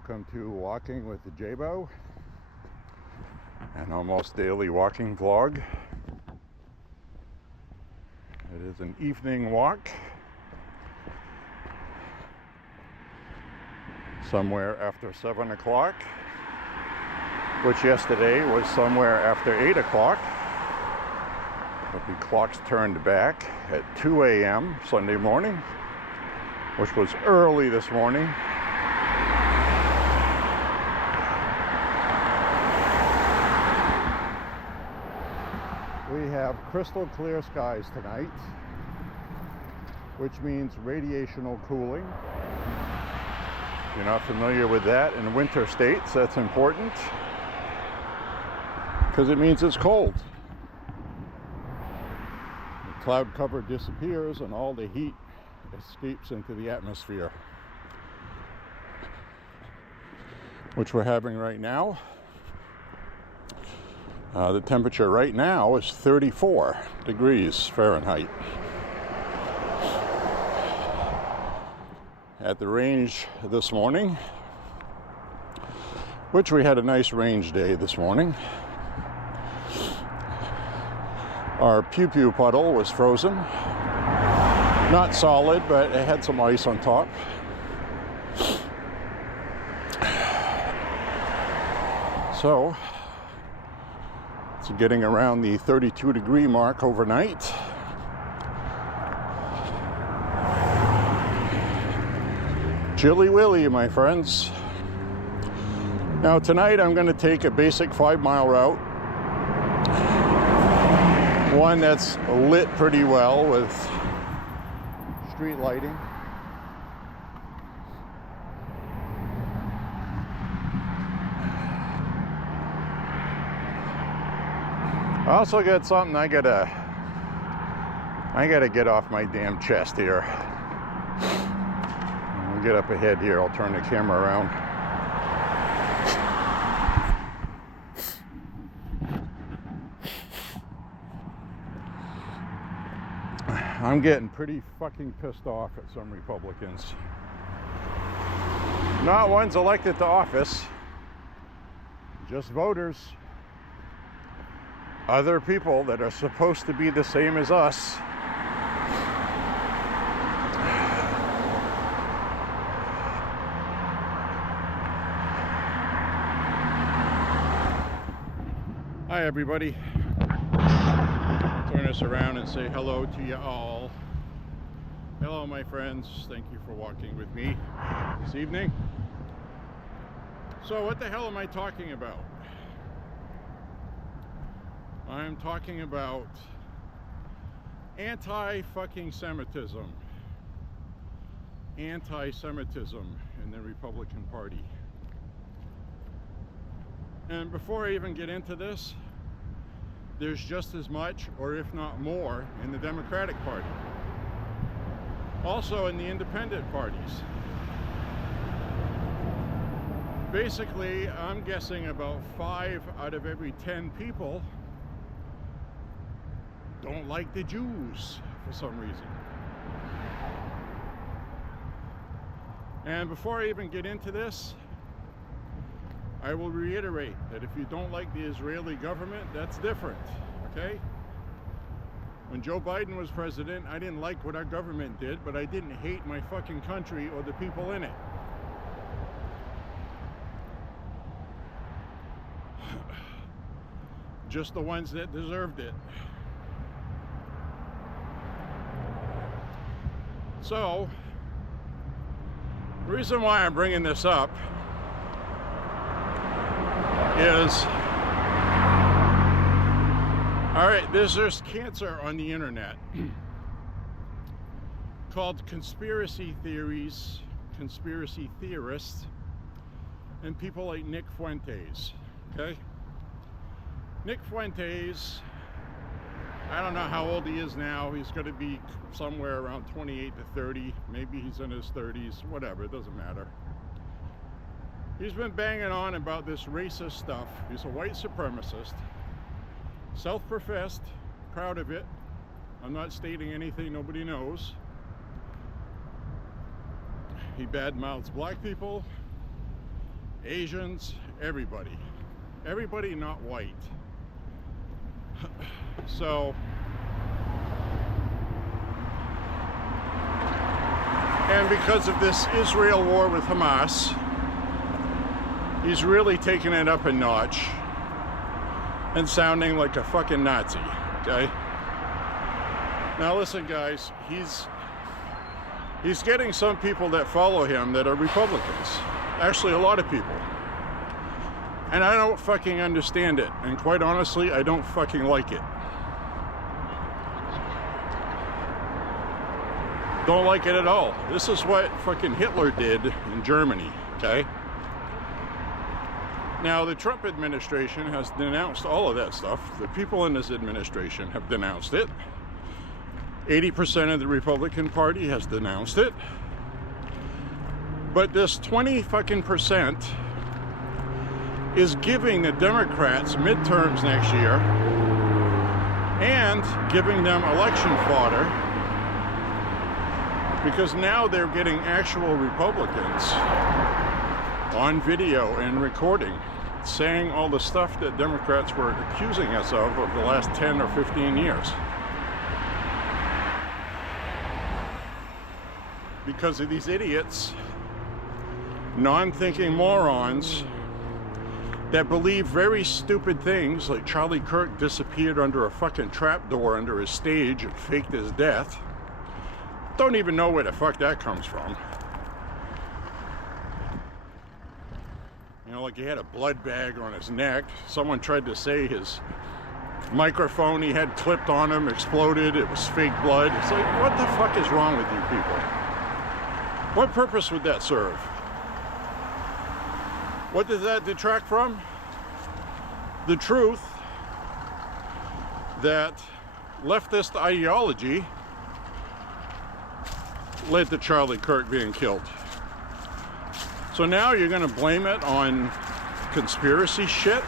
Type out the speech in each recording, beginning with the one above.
Welcome to Walking with the J.Beau, an almost daily walking vlog. It is an evening walk somewhere after 7 o'clock, which yesterday was somewhere after 8 o'clock. But the clocks turned back at 2 a.m. Sunday morning, which was early this morning. We have crystal clear skies tonight, which means radiational cooling. If you're not familiar with that, in winter states, that's important because it means it's cold. The cloud cover disappears and all the heat escapes into the atmosphere, which we're having right now. The temperature right now is 34 degrees Fahrenheit. At the range this morning, which we had a nice range day this morning, our pew-pew puddle was frozen. Not solid, but it had some ice on top. So, it's getting around the 32 degree mark overnight. Chilly willy, my friends. Now tonight I'm going to take a basic 5-mile route. One that's lit pretty well with street lighting. I also got something I gotta get off my damn chest here. I'll get up ahead here. I'll turn the camera around. I'm getting pretty fucking pissed off at some Republicans. Not ones elected to office, just voters. Other people that are supposed to be the same as us. Hi everybody. Turn us around and say hello to you all. Hello my friends. Thank you for walking with me this evening. So what the hell am I talking about? I'm talking about anti-fucking Semitism. Anti-Semitism in the Republican Party. And before I even get into this, there's just as much, or if not more, in the Democratic Party. Also in the independent parties. Basically, I'm guessing about 5 out of every 10 people don't like the Jews for some reason. And before I even get into this, I will reiterate that if you don't like the Israeli government, that's different, okay? When Joe Biden was president, I didn't like what our government did, but I didn't hate my fucking country or the people in it. Just the ones that deserved it. So, the reason why I'm bringing this up is, all right, there's this cancer on the internet called conspiracy theories, conspiracy theorists, and people like Nick Fuentes, okay? Nick Fuentes, I don't know how old he is now. He's going to be somewhere around 28 to 30. Maybe he's in his 30s. Whatever, it doesn't matter. He's been banging on about this racist stuff. He's a white supremacist. Self-professed, proud of it. I'm not stating anything nobody knows. He badmouths black people. Asians, everybody. Everybody not white. So, and because of this Israel war with Hamas, he's really taking it up a notch and sounding like a fucking Nazi, okay? Now listen, guys, he's getting some people that follow him that are Republicans. Actually, a lot of people. And I don't fucking understand it. And quite honestly, I don't fucking like it. Don't like it at all. This is what fucking Hitler did in Germany, okay? Now, the Trump administration has denounced all of that stuff. The people in this administration have denounced it. 80% of the Republican Party has denounced it. But this 20 fucking percent is giving the Democrats midterms next year and giving them election fodder, because now they're getting actual Republicans on video and recording saying all the stuff that Democrats were accusing us of over the last 10 or 15 years. Because of these idiots, non-thinking morons that believe very stupid things, like Charlie Kirk disappeared under a fucking trapdoor under his stage and faked his death. Don't even know where the fuck that comes from. You know, like he had a blood bag on his neck. Someone tried to say his microphone he had clipped on him exploded. It was fake blood. It's like, what the fuck is wrong with you people? What purpose would that serve? What does that detract from? The truth that leftist ideology led to Charlie Kirk being killed. So now you're going to blame it on conspiracy shit?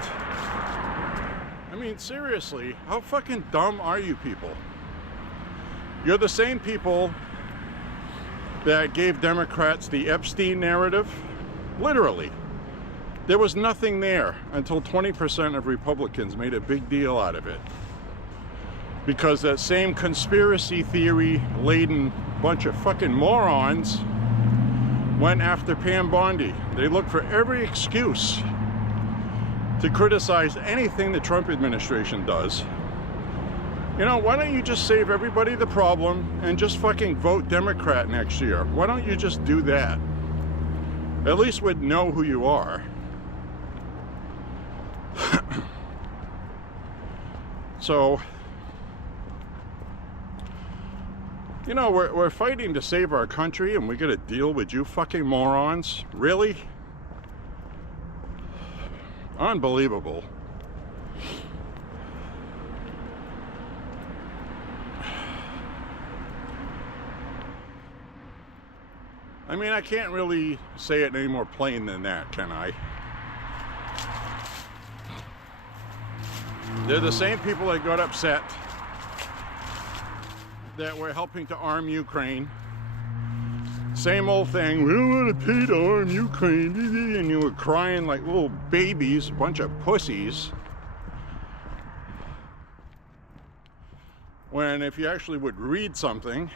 I mean, seriously, how fucking dumb are you people? You're the same people that gave Democrats the Epstein narrative. Literally. There was nothing there until 20% of Republicans made a big deal out of it. Because that same conspiracy theory-laden bunch of fucking morons went after Pam Bondi. They looked for every excuse to criticize anything the Trump administration does. You know, why don't you just save everybody the problem and just fucking vote Democrat next year? Why don't you just do that? At least we'd know who you are. So, you know, we're fighting to save our country and we gotta deal with you fucking morons? Really? Unbelievable. I mean, I can't really say it any more plain than that, can I? They're the same people that got upset that we're helping to arm Ukraine. Same old thing, we don't want to pay to arm Ukraine. And you were crying like little babies, a bunch of pussies. When if you actually would read something,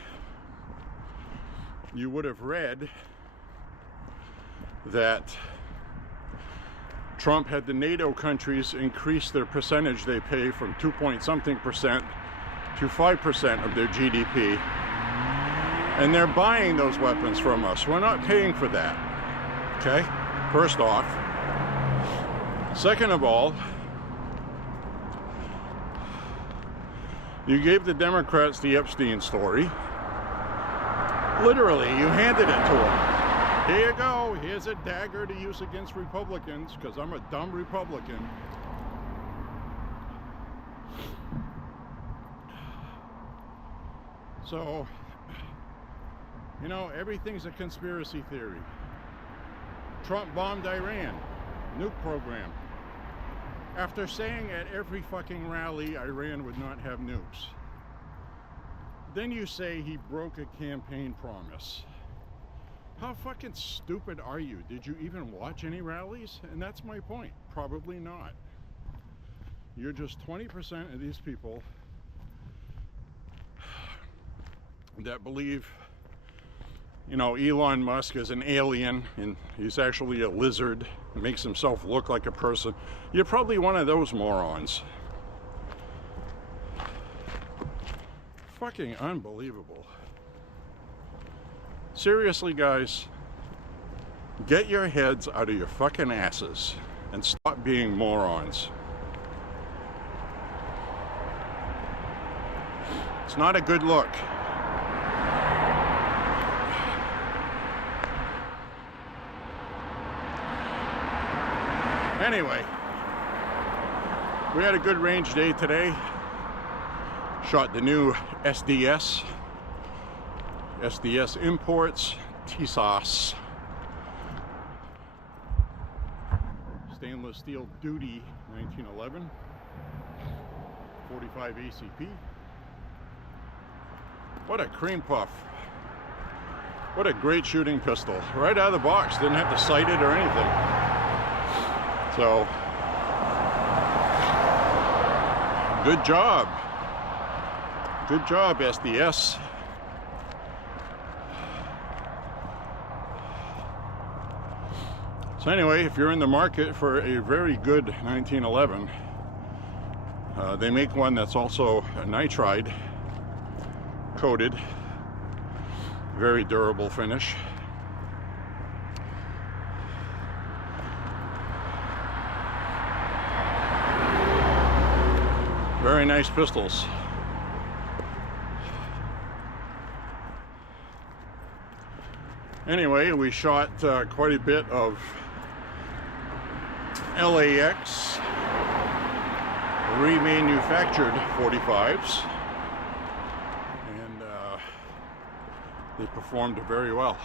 you would have read that Trump had the NATO countries increase their percentage they pay from 2-point-something% to 5% of their GDP. And they're buying those weapons from us. We're not paying for that. Okay? First off. Second of all, you gave the Democrats the Epstein story. Literally, you handed it to them. Here you go. Here's a dagger to use against Republicans, because I'm a dumb Republican. So, you know, everything's a conspiracy theory. Trump bombed Iran, nuke program. After saying at every fucking rally Iran would not have nukes. Then you say he broke a campaign promise. How fucking stupid are you? Did you even watch any rallies? And that's my point. Probably not. You're just 20% of these people that believe, you know, Elon Musk is an alien and he's actually a lizard, makes himself look like a person. You're probably one of those morons. Fucking unbelievable. Seriously, guys, get your heads out of your fucking asses and stop being morons. It's not a good look. Anyway, we had a good range day today. Shot the new SDS Imports TSOS stainless steel duty 1911 45 ACP. What a cream puff. What a great shooting pistol. Right out of the box. Didn't have to sight it or anything. So, good job. Good job, SDS. So anyway, if you're in the market for a very good 1911, they make one that's also nitride coated, very durable finish. Very nice pistols. Anyway, we shot quite a bit of LAX remanufactured 45s, and they performed very well.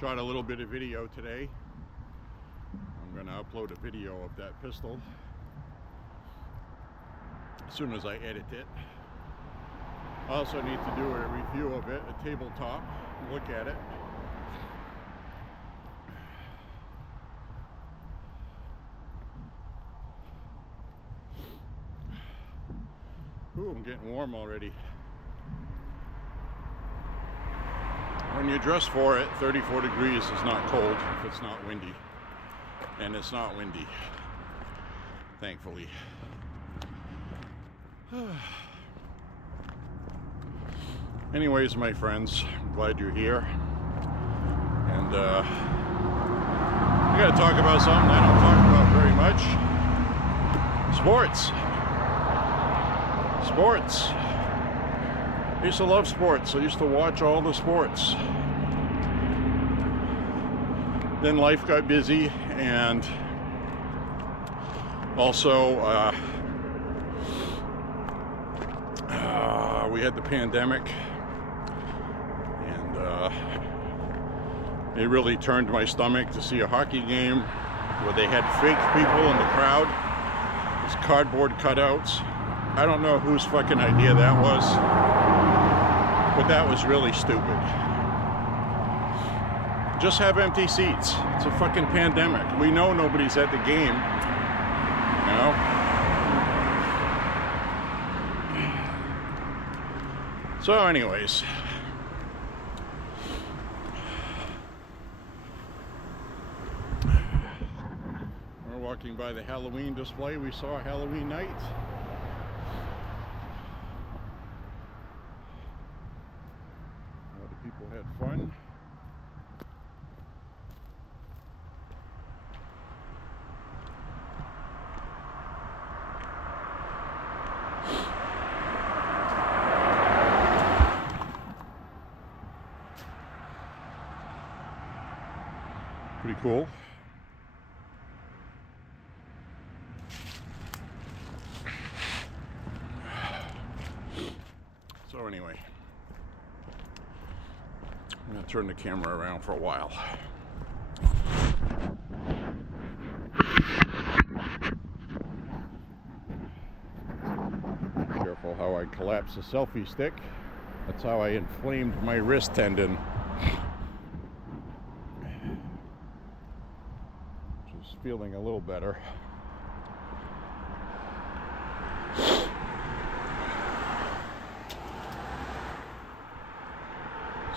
Shot a little bit of video today. I'm going to upload a video of that pistol as soon as I edit it. I also need to do a review of it, a tabletop, look at it. Ooh, I'm getting warm already. When you dress for it, 34 degrees is not cold if it's not windy. And it's not windy, thankfully. Anyways, my friends, I'm glad you're here. And I gotta talk about something I don't talk about very much. Sports. Sports. I used to love sports. I used to watch all the sports. Then life got busy, and also we had the pandemic, and it really turned my stomach to see a hockey game where they had fake people in the crowd. It's cardboard cutouts. I don't know whose fucking idea that was, but that was really stupid. Just have empty seats. It's a fucking pandemic. We know nobody's at the game, you know? So anyways, we're walking by the Halloween display. We saw Halloween night. A lot of people had fun. Pretty cool. So anyway, I'm going to turn the camera around for a while. I collapsed the selfie stick. That's how I inflamed my wrist tendon. Just feeling a little better.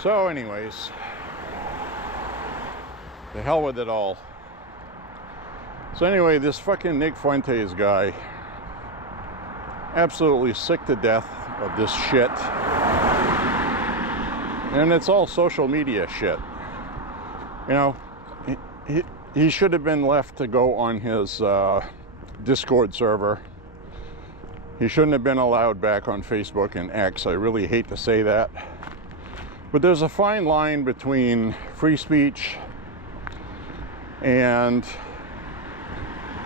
So anyways, the hell with it all. So anyway, this fucking Nick Fuentes guy, absolutely sick to death of this shit. And it's all social media shit. You know, he should have been left to go on his Discord server. He shouldn't have been allowed back on Facebook and X. I really hate to say that. But there's a fine line between free speech and,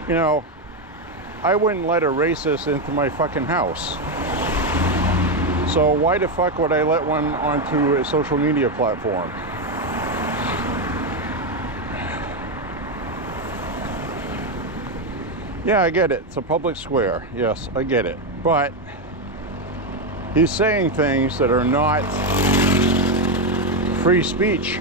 you know, I wouldn't let a racist into my fucking house. So why the fuck would I let one onto a social media platform? Yeah, I get it. It's a public square. Yes, I get it. But he's saying things that are not free speech.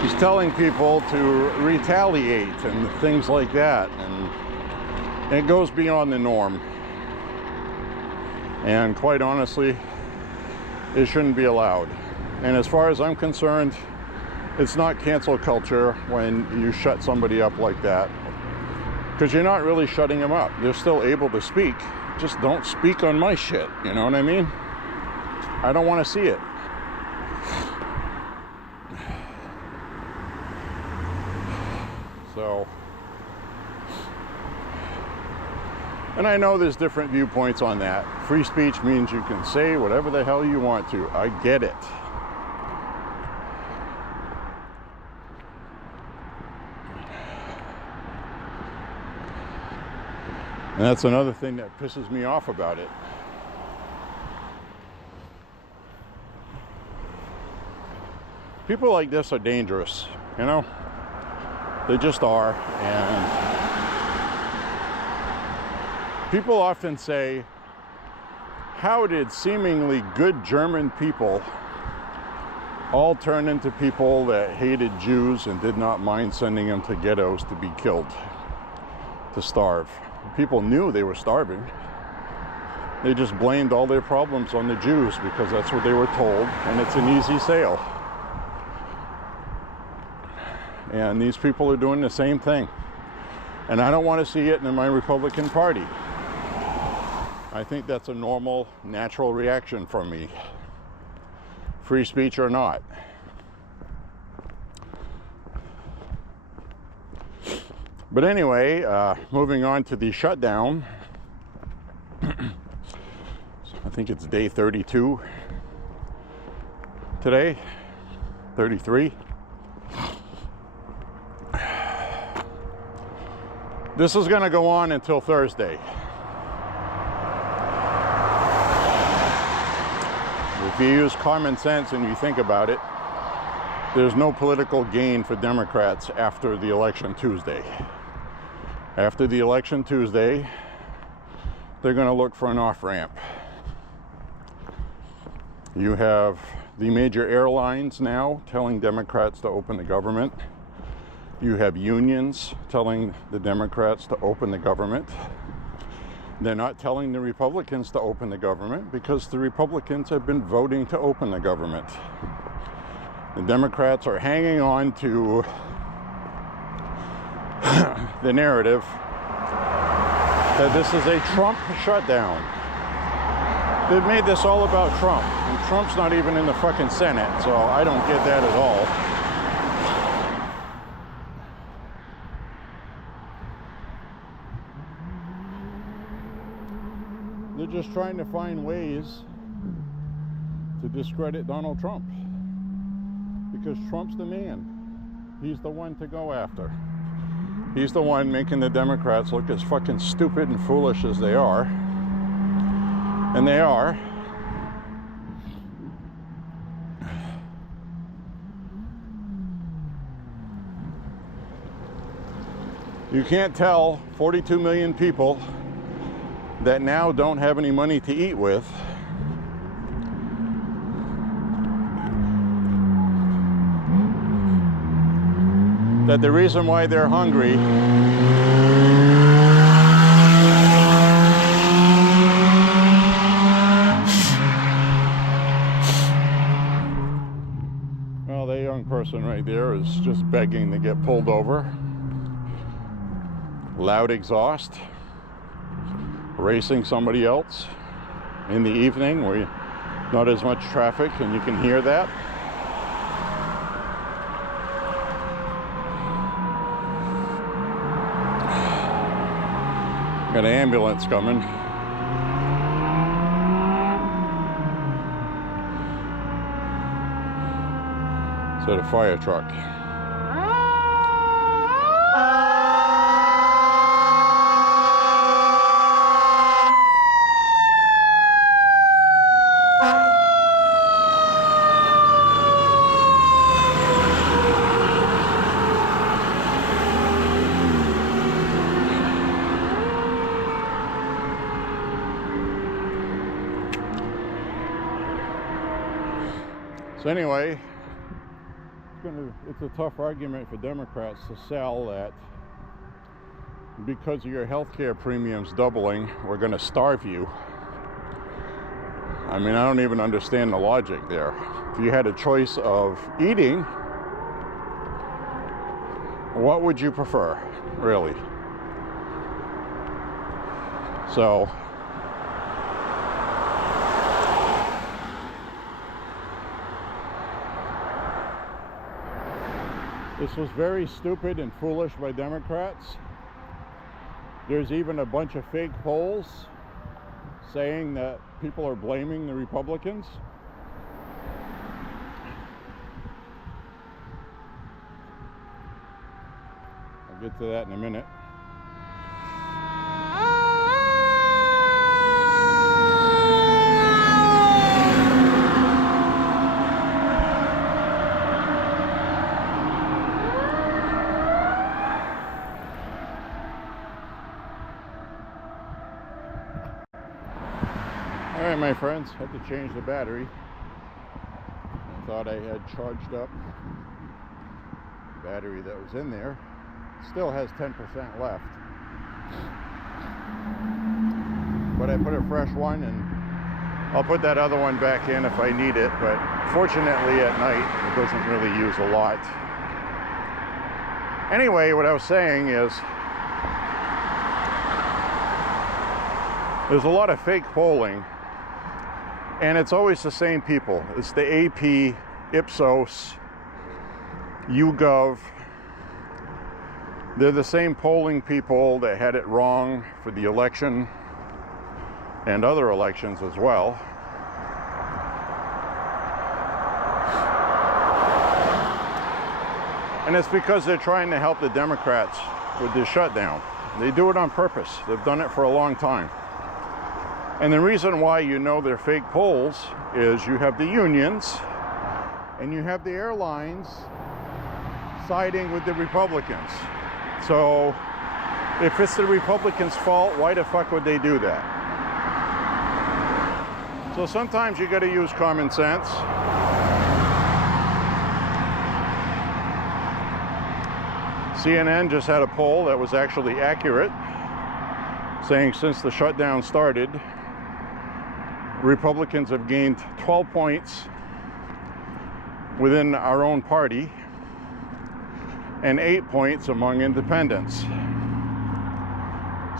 He's telling people to retaliate and things like that, and it goes beyond the norm. And quite honestly, it shouldn't be allowed. And as far as I'm concerned, it's not cancel culture when you shut somebody up like that, because you're not really shutting them up. They're still able to speak. Just don't speak on my shit. You know what I mean? I don't want to see it. So, and I know there's different viewpoints on that. Free speech means you can say whatever the hell you want to. I get it. And that's another thing that pisses me off about it. People like this are dangerous, you know? They just are. And people often say, how did seemingly good German people all turn into people that hated Jews and did not mind sending them to ghettos to be killed, to starve? People knew they were starving. They just blamed all their problems on the Jews because that's what they were told, and it's an easy sale. And these people are doing the same thing. And I don't want to see it in my Republican Party. I think that's a normal, natural reaction from me. Free speech or not. But anyway, moving on to the shutdown. I think it's day 32 today, 33. This is going to go on until Thursday. If you use common sense and you think about it, there's no political gain for Democrats after the election Tuesday. After the election Tuesday, they're going to look for an off-ramp. You have the major airlines now telling Democrats to open the government. You have unions telling the Democrats to open the government. They're not telling the Republicans to open the government because the Republicans have been voting to open the government. The Democrats are hanging on to the narrative that this is a Trump shutdown. They've made this all about Trump, and Trump's not even in the fucking Senate, so I don't get that at all. They're just trying to find ways to discredit Donald Trump, because Trump's the man. He's the one to go after. He's the one making the Democrats look as fucking stupid and foolish as they are. And they are. You can't tell 42 million people that now don't have any money to eat with, that the reason why they're hungry well, that young person right there is just begging to get pulled over. Loud exhaust, racing somebody else in the evening where not as much traffic and you can hear that. Got an ambulance coming. So the fire truck. So anyway, it's a tough argument for Democrats to sell that because of your health care premiums doubling, we're going to starve you. I mean, I don't even understand the logic there. If you had a choice of eating, what would you prefer, really? So, this was very stupid and foolish by Democrats. There's even a bunch of fake polls saying that people are blaming the Republicans. I'll get to that in a minute. Alright, my friends, had to change the battery. I thought I had charged up the battery that was in there. Still has 10% left. But I put a fresh one, and I'll put that other one back in if I need it. But fortunately at night, it doesn't really use a lot. Anyway, what I was saying is, there's a lot of fake polling. And it's always the same people. It's the AP, Ipsos, YouGov. They're the same polling people that had it wrong for the election and other elections as well. And it's because they're trying to help the Democrats with this shutdown. They do it on purpose. They've done it for a long time. And the reason why you know they're fake polls is you have the unions and you have the airlines siding with the Republicans. So if it's the Republicans' fault, why the fuck would they do that? So sometimes you got to use common sense. CNN just had a poll that was actually accurate, saying since the shutdown started, Republicans have gained 12 points within our own party and 8 points among independents.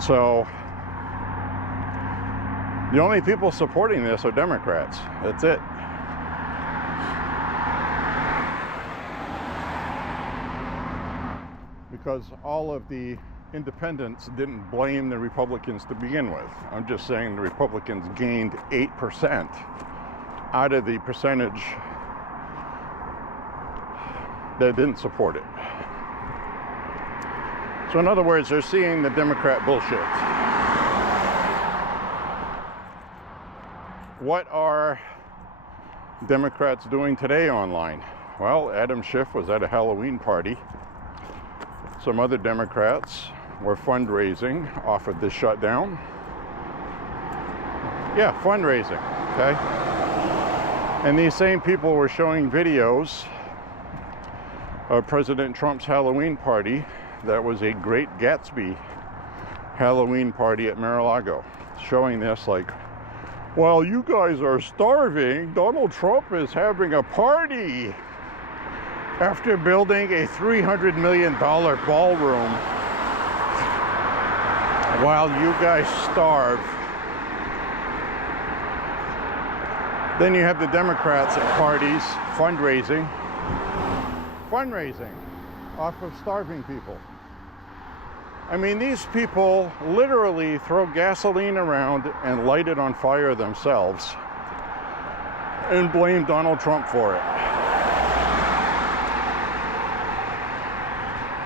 So the only people supporting this are Democrats. That's it. Because all of the independents didn't blame the Republicans to begin with. I'm just saying the Republicans gained 8% out of the percentage that didn't support it. So in other words, they're seeing the Democrat bullshit. What are Democrats doing today online? Well, Adam Schiff was at a Halloween party. Some other Democrats were fundraising off of this shutdown. Yeah, fundraising, okay? And these same people were showing videos of President Trump's Halloween party that was a Great Gatsby Halloween party at Mar-a-Lago, showing this like, while you guys are starving, Donald Trump is having a party after building a $300 million ballroom while you guys starve. Then you have the Democrats at parties fundraising off of starving people. I mean, these people literally throw gasoline around and light it on fire themselves and blame Donald Trump for it.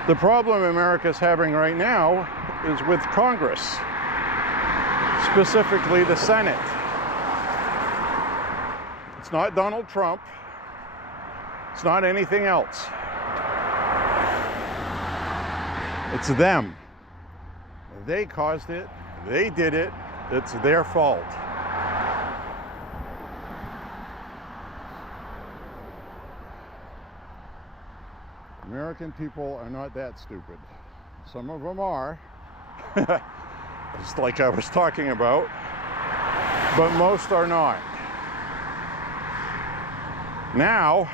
The problem America's having right now is with Congress, specifically the Senate. It's not Donald Trump. It's not anything else. It's them. They caused it. They did it. It's their fault. American people are not that stupid. Some of them are, just like I was talking about, but most are not. Now,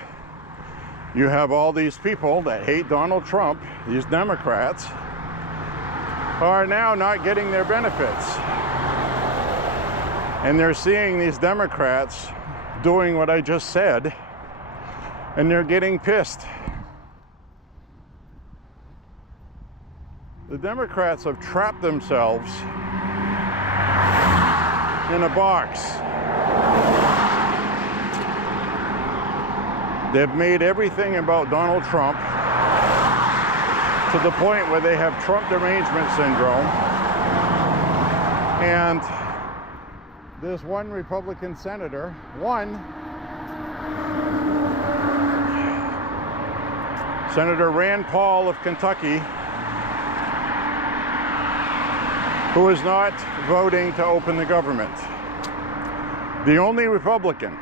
you have all these people that hate Donald Trump, these Democrats, are now not getting their benefits. And they're seeing these Democrats doing what I just said, and they're getting pissed. The Democrats have trapped themselves in a box. They've made everything about Donald Trump to the point where they have Trump derangement syndrome. And this one Republican senator, Senator Rand Paul of Kentucky, who is not voting to open the government. The only Republican.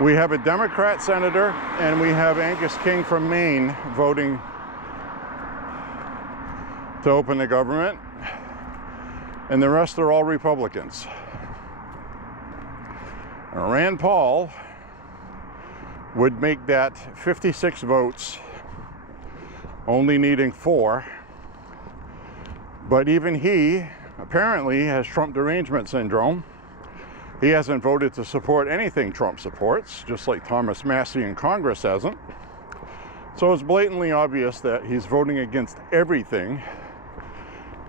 We have a Democrat senator, and we have Angus King from Maine voting to open the government, and the rest are all Republicans. Rand Paul would make that 56 votes, only needing 4. But even he apparently has Trump derangement syndrome. He hasn't voted to support anything Trump supports, just like Thomas Massie in Congress hasn't. So it's blatantly obvious that he's voting against everything,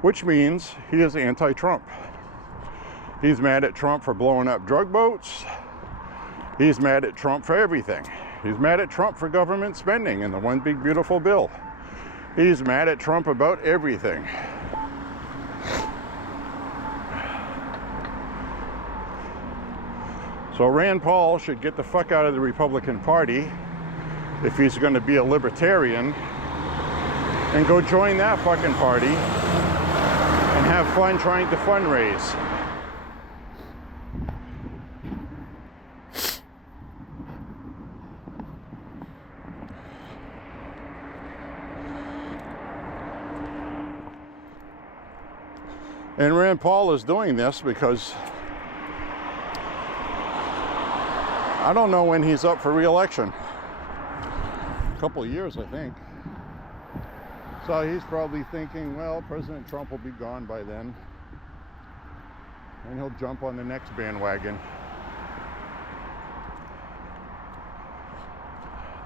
which means he is anti-Trump. He's mad at Trump for blowing up drug boats. He's mad at Trump for everything. He's mad at Trump for government spending and the one big beautiful bill. He's mad at Trump about everything. So Rand Paul should get the fuck out of the Republican Party if he's going to be a libertarian, and go join that fucking party and have fun trying to fundraise. And Rand Paul is doing this because I don't know when he's up for re-election. A couple of years, I think. So he's probably thinking, well, President Trump will be gone by then, and he'll jump on the next bandwagon.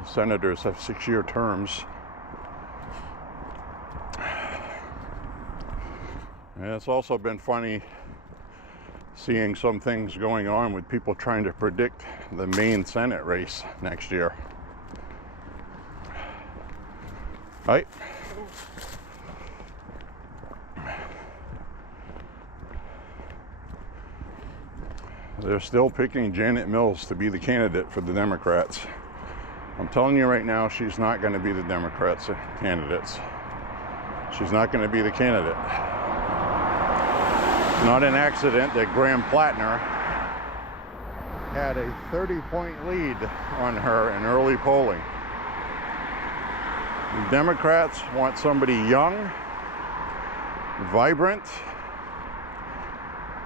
The senators have 6-year terms. And it's also been funny seeing some things going on with people trying to predict the Maine Senate race next year. Right? They're still picking Janet Mills to be the candidate for the Democrats. I'm telling you right now, she's not going to be the Democrats' candidates. She's not going to be the candidate. Not an accident that Graham Plattner had a 30-point lead on her in early polling. The Democrats want somebody young, vibrant,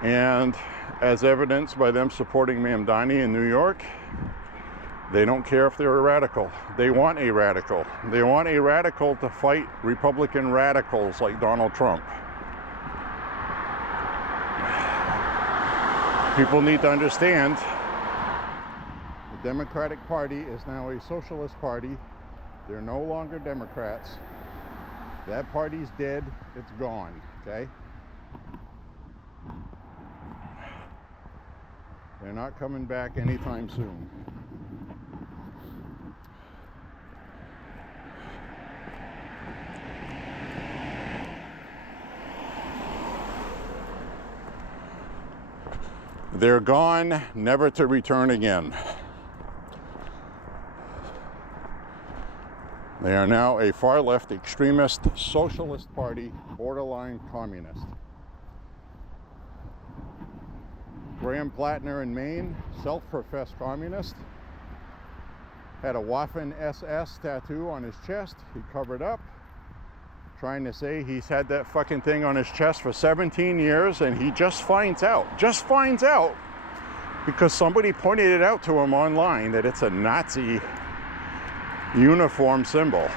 and as evidenced by them supporting Mamdani in New York, they don't care if they're a radical. They want a radical. They want a radical to fight Republican radicals like Donald Trump. People need to understand the Democratic Party is now a socialist party. They're no longer Democrats. That party's dead. It's gone, okay? They're not coming back anytime soon. They're gone, never to return again. They are now a far-left extremist socialist party, borderline communist. Graham Plattner in Maine, self-professed communist, had a Waffen SS tattoo on his chest. He covered up, trying to say he's had that fucking thing on his chest for 17 years, and he just finds out because somebody pointed it out to him online that it's a Nazi uniform symbol.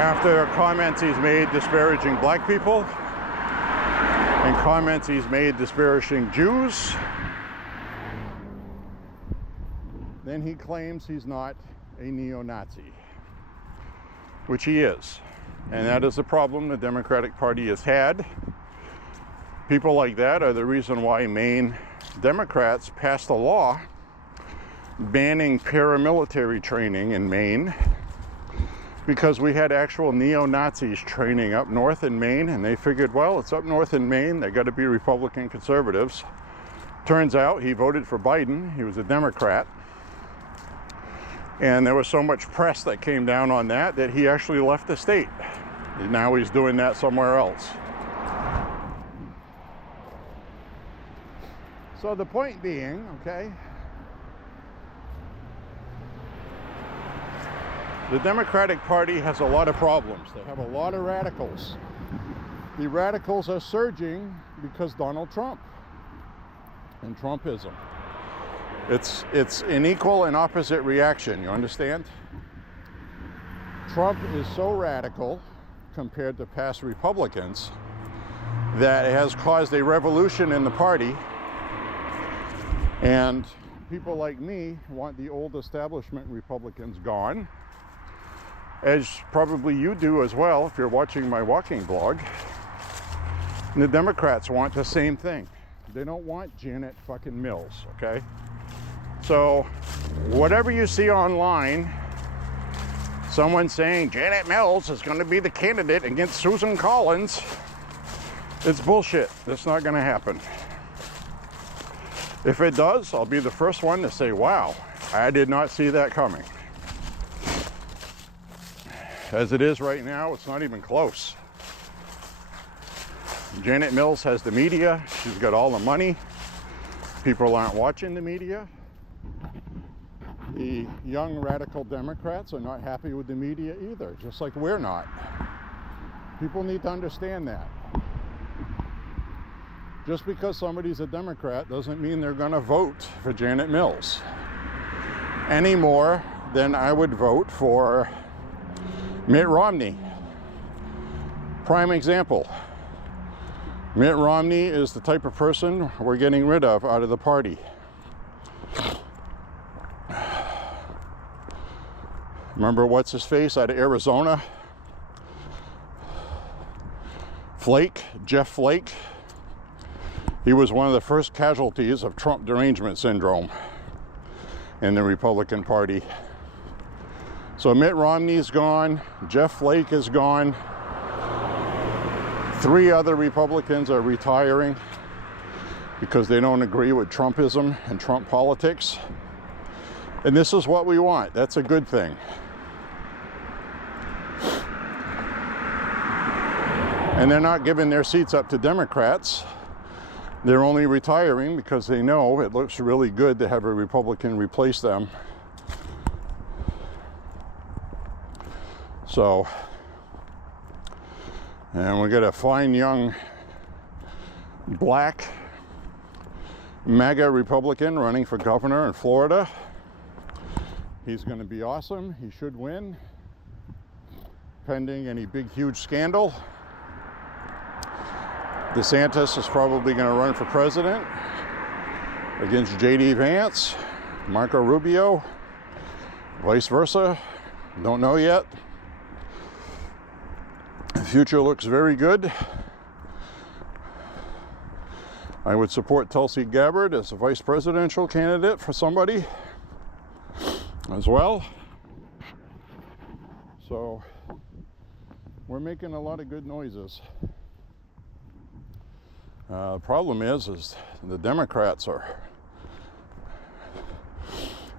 After comments he's made disparaging black people and comments he's made disparaging Jews, then he claims he's not a neo-Nazi, which he is. And that is a problem the Democratic Party has had. People like that are the reason why Maine Democrats passed a law banning paramilitary training in Maine, because we had actual neo-Nazis training up north in Maine, and they figured, well, it's up north in Maine, they got to be Republican conservatives. Turns out he voted for Biden. He was a Democrat. And there was so much press that came down on that that he actually left the state. And now he's doing that somewhere else. So the point being, okay, the Democratic Party has a lot of problems. They have a lot of radicals. The radicals are surging because Donald Trump and Trumpism. It's an equal and opposite reaction, you understand? Trump is so radical compared to past Republicans that it has caused a revolution in the party, and people like me want the old establishment Republicans gone, as probably you do as well if you're watching my walking blog. And the Democrats want the same thing. They don't want Janet fucking Mills, okay? So whatever you see online, someone saying Janet Mills is going to be the candidate against Susan Collins, it's bullshit. That's not going to happen. If it does, I'll be the first one to say, wow, I did not see that coming. As it is right now, it's not even close. Janet Mills has the media. She's got all the money. People aren't watching the media. The young radical Democrats are not happy with the media either, just like we're not. People need to understand that. Just because somebody's a Democrat doesn't mean they're going to vote for Janet Mills any more than I would vote for Mitt Romney. Prime example. Mitt Romney is the type of person we're getting rid of out of the party. Remember what's his face out of Arizona? Flake, Jeff Flake. He was one of the first casualties of Trump derangement syndrome in the Republican Party. So Mitt Romney's gone, Jeff Flake is gone. 3 other Republicans are retiring because they don't agree with Trumpism and Trump politics. And this is what we want. That's a good thing. And they're not giving their seats up to Democrats. They're only retiring because they know it looks really good to have a Republican replace them. So, and we got a fine young black MAGA Republican running for governor in Florida. He's going to be awesome. He should win, pending any big, huge scandal. DeSantis is probably going to run for president against J.D. Vance, Marco Rubio, vice versa. Don't know yet. The future looks very good. I would support Tulsi Gabbard as a vice presidential candidate for somebody as well. So we're making a lot of good noises. The problem is the Democrats are,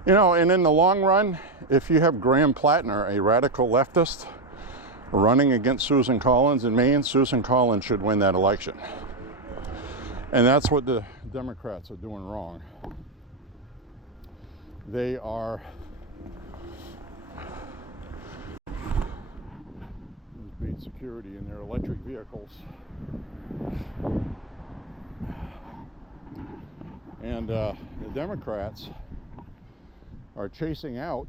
you know, and in the long run, if you have Graham Plattner, a radical leftist, running against Susan Collins in Maine, Susan Collins should win that election. And that's what the Democrats are doing wrong. They are being security in their electric vehicles. And the Democrats are chasing out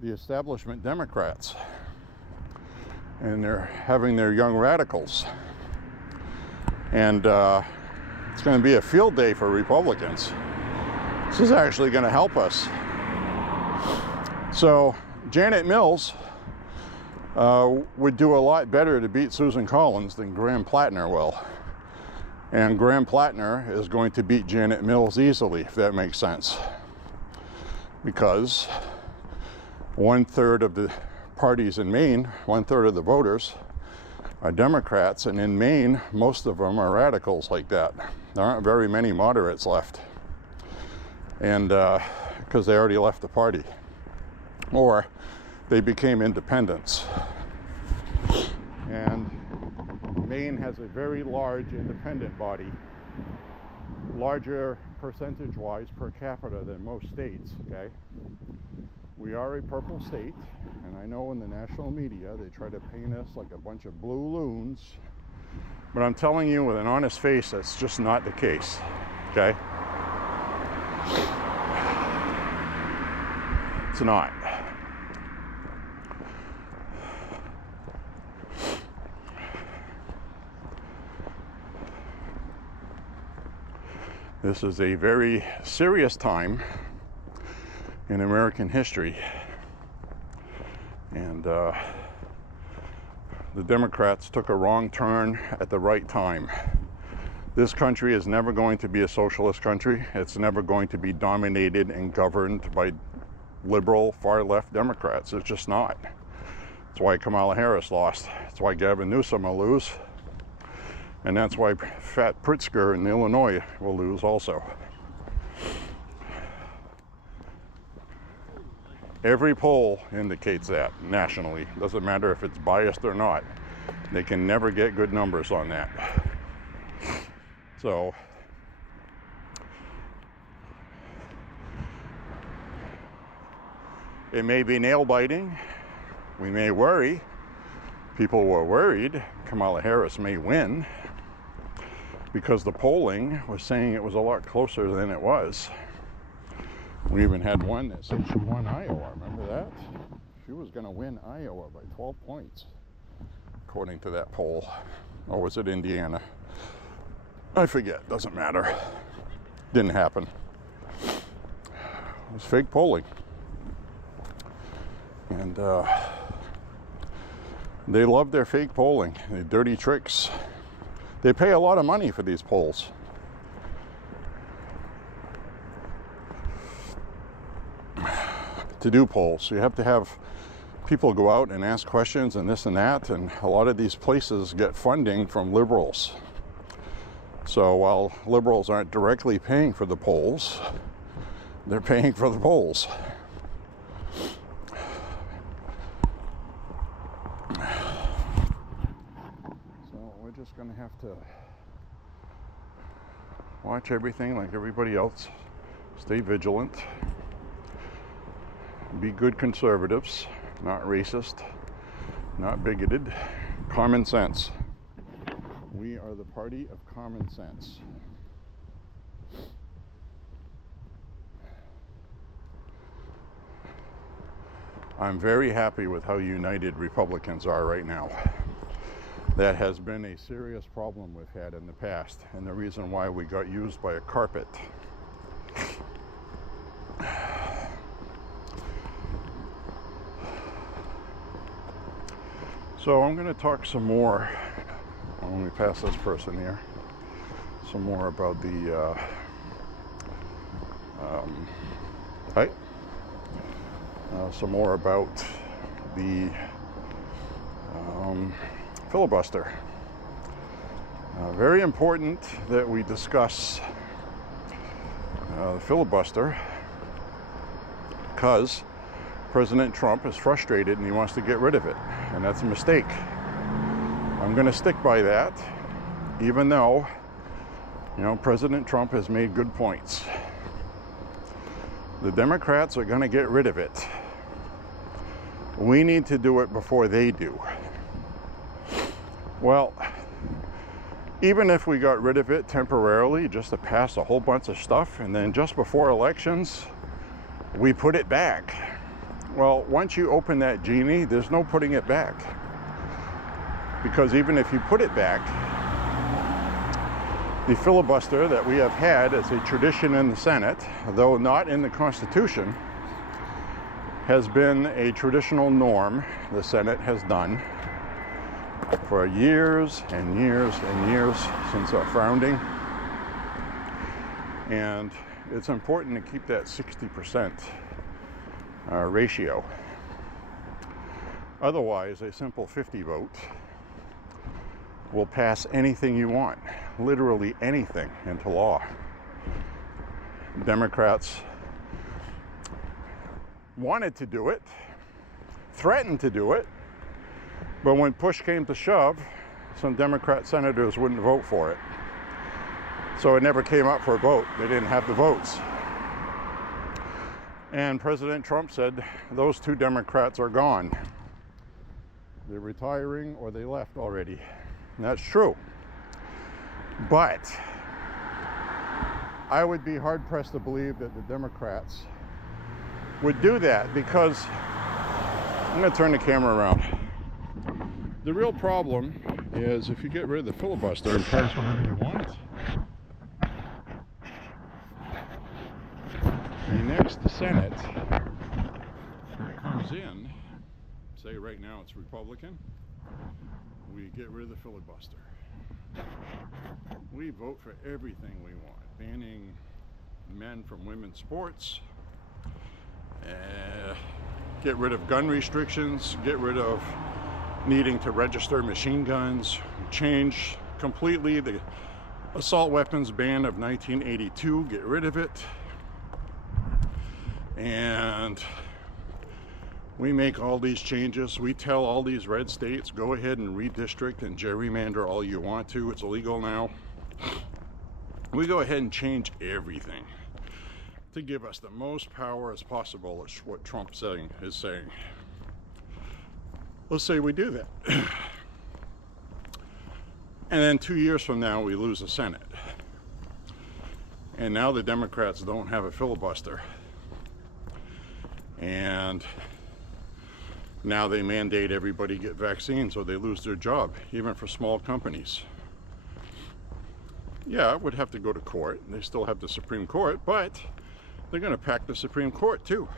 the establishment Democrats. And they're having their young radicals. And it's going to be a field day for Republicans. This is actually going to help us. So Janet Mills would do a lot better to beat Susan Collins than Graham Plattner will. And Graham Plattner is going to beat Janet Mills easily, if that makes sense. Because 1/3 of the parties in Maine, 1/3 of the voters are Democrats, and in Maine, most of them are radicals like that. There aren't very many moderates left. And because they already left the party. Or they became independents. And Maine has a very large independent body, larger percentage-wise per capita than most states, okay? We are a purple state, and I know in the national media they try to paint us like a bunch of blue loons, but I'm telling you with an honest face that's just not the case, okay? It's not. This is a very serious time in American history, and the Democrats took a wrong turn at the right time. This country is never going to be a socialist country. It's never going to be dominated and governed by liberal far-left Democrats. It's just not. That's why Kamala Harris lost. That's why Gavin Newsom will lose. And that's why Fat Pritzker in Illinois will lose also. Every poll indicates that nationally. Doesn't matter if it's biased or not. They can never get good numbers on that. So, it may be nail biting. We may worry. People were worried Kamala Harris may win because the polling was saying it was a lot closer than it was. We even had one that said she won Iowa. Remember that? She was going to win Iowa by 12 points, according to that poll. Or was it Indiana? I forget. Doesn't matter. Didn't happen. It was fake polling. And they love their fake polling, the dirty tricks. They pay a lot of money for these polls. To do polls. You have to have people go out and ask questions and this and that, and a lot of these places get funding from liberals. So while liberals aren't directly paying for the polls, they're paying for the polls. going to have to watch everything like everybody else. Stay vigilant. Be good conservatives, not racist, not bigoted. Common sense. We are the party of common sense. I'm very happy with how united Republicans are right now. That has been a serious problem we've had in the past, and the reason why we got used by a carpet. So I'm going to talk some more, when we pass this person here, some more about the some more about the filibuster. Very important that we discuss the filibuster because President Trump is frustrated and he wants to get rid of it, and that's a mistake. I'm going to stick by that, even though, you know, President Trump has made good points. The Democrats are going to get rid of it. We need to do it before they do. Well, even if we got rid of it temporarily, just to pass a whole bunch of stuff, and then just before elections, we put it back. Well, once you open that genie, there's no putting it back. Because even if you put it back, the filibuster that we have had as a tradition in the Senate, though not in the Constitution, has been a traditional norm the Senate has done for years and years and years since our founding. And it's important to keep that 60% ratio. Otherwise, a simple 50 vote will pass anything you want, literally anything, into law. Democrats wanted to do it, threatened to do it, but when push came to shove, some Democrat senators wouldn't vote for it. So it never came up for a vote. They didn't have the votes. And President Trump said those two Democrats are gone. They're retiring or they left already. And that's true. But I would be hard-pressed to believe that the Democrats would do that, because I'm going to turn the camera around. The real problem is if you get rid of the filibuster and pass whatever you want, the next Senate that comes in, say right now it's Republican, we get rid of the filibuster. We vote for everything we want, banning men from women's sports, get rid of gun restrictions, get rid of needing to register machine guns, change completely the assault weapons ban of 1982, get rid of it. And we make all these changes. We tell all these red states, go ahead and redistrict and gerrymander all you want to. It's illegal now. We go ahead and change everything to give us the most power as possible, is what Trump is saying. Let's say we do that. And then 2 years from now, we lose the Senate. And now the Democrats don't have a filibuster. And now they mandate everybody get vaccines or they lose their job, even for small companies. Yeah, it would have to go to court. They still have the Supreme Court, but they're going to pack the Supreme Court too.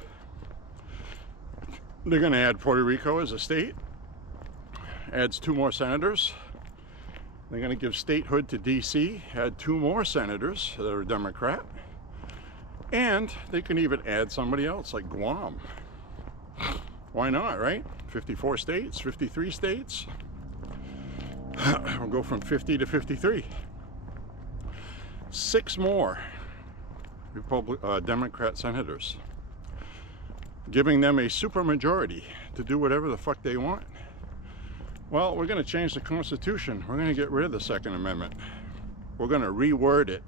They're going to add Puerto Rico as a state, adds 2 more senators. They're going to give statehood to DC, add 2 more senators that are Democrat. And they can even add somebody else like Guam. Why not, right? 54 states, 53 states. We'll go from 50 to 53. 6 more Democrat senators, giving them a supermajority to do whatever the fuck they want. Well, we're going to change the Constitution. We're going to get rid of the Second Amendment. We're going to reword it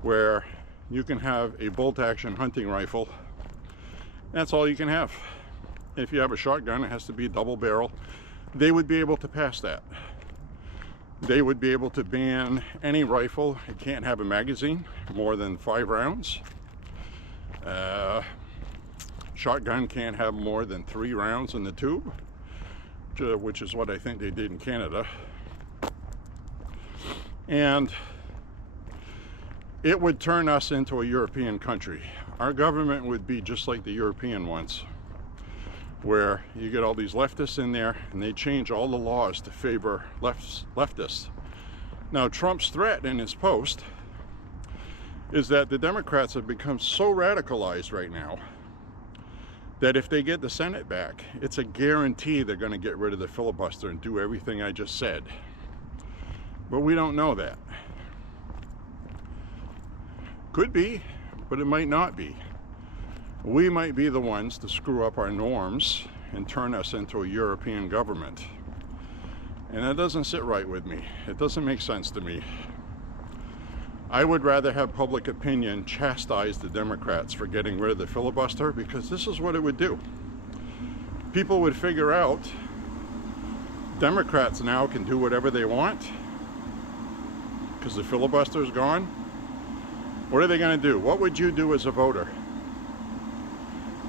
where you can have a bolt-action hunting rifle. That's all you can have. If you have a shotgun, it has to be double barrel. They would be able to pass that. They would be able to ban any rifle. It can't have a magazine more than 5 rounds. Shotgun can't have more than 3 rounds in the tube, which is what I think they did in Canada. And it would turn us into a European country. Our government would be just like the European ones, where you get all these leftists in there and they change all the laws to favor leftists. Now, Trump's threat in his post is that the Democrats have become so radicalized right now that if they get the Senate back, it's a guarantee they're going to get rid of the filibuster and do everything I just said. But we don't know that. Could be, but it might not be. We might be the ones to screw up our norms and turn us into a European government. And that doesn't sit right with me. It doesn't make sense to me. I would rather have public opinion chastise the Democrats for getting rid of the filibuster, because this is what it would do. People would figure out Democrats now can do whatever they want because the filibuster is gone. What are they going to do? What would you do as a voter?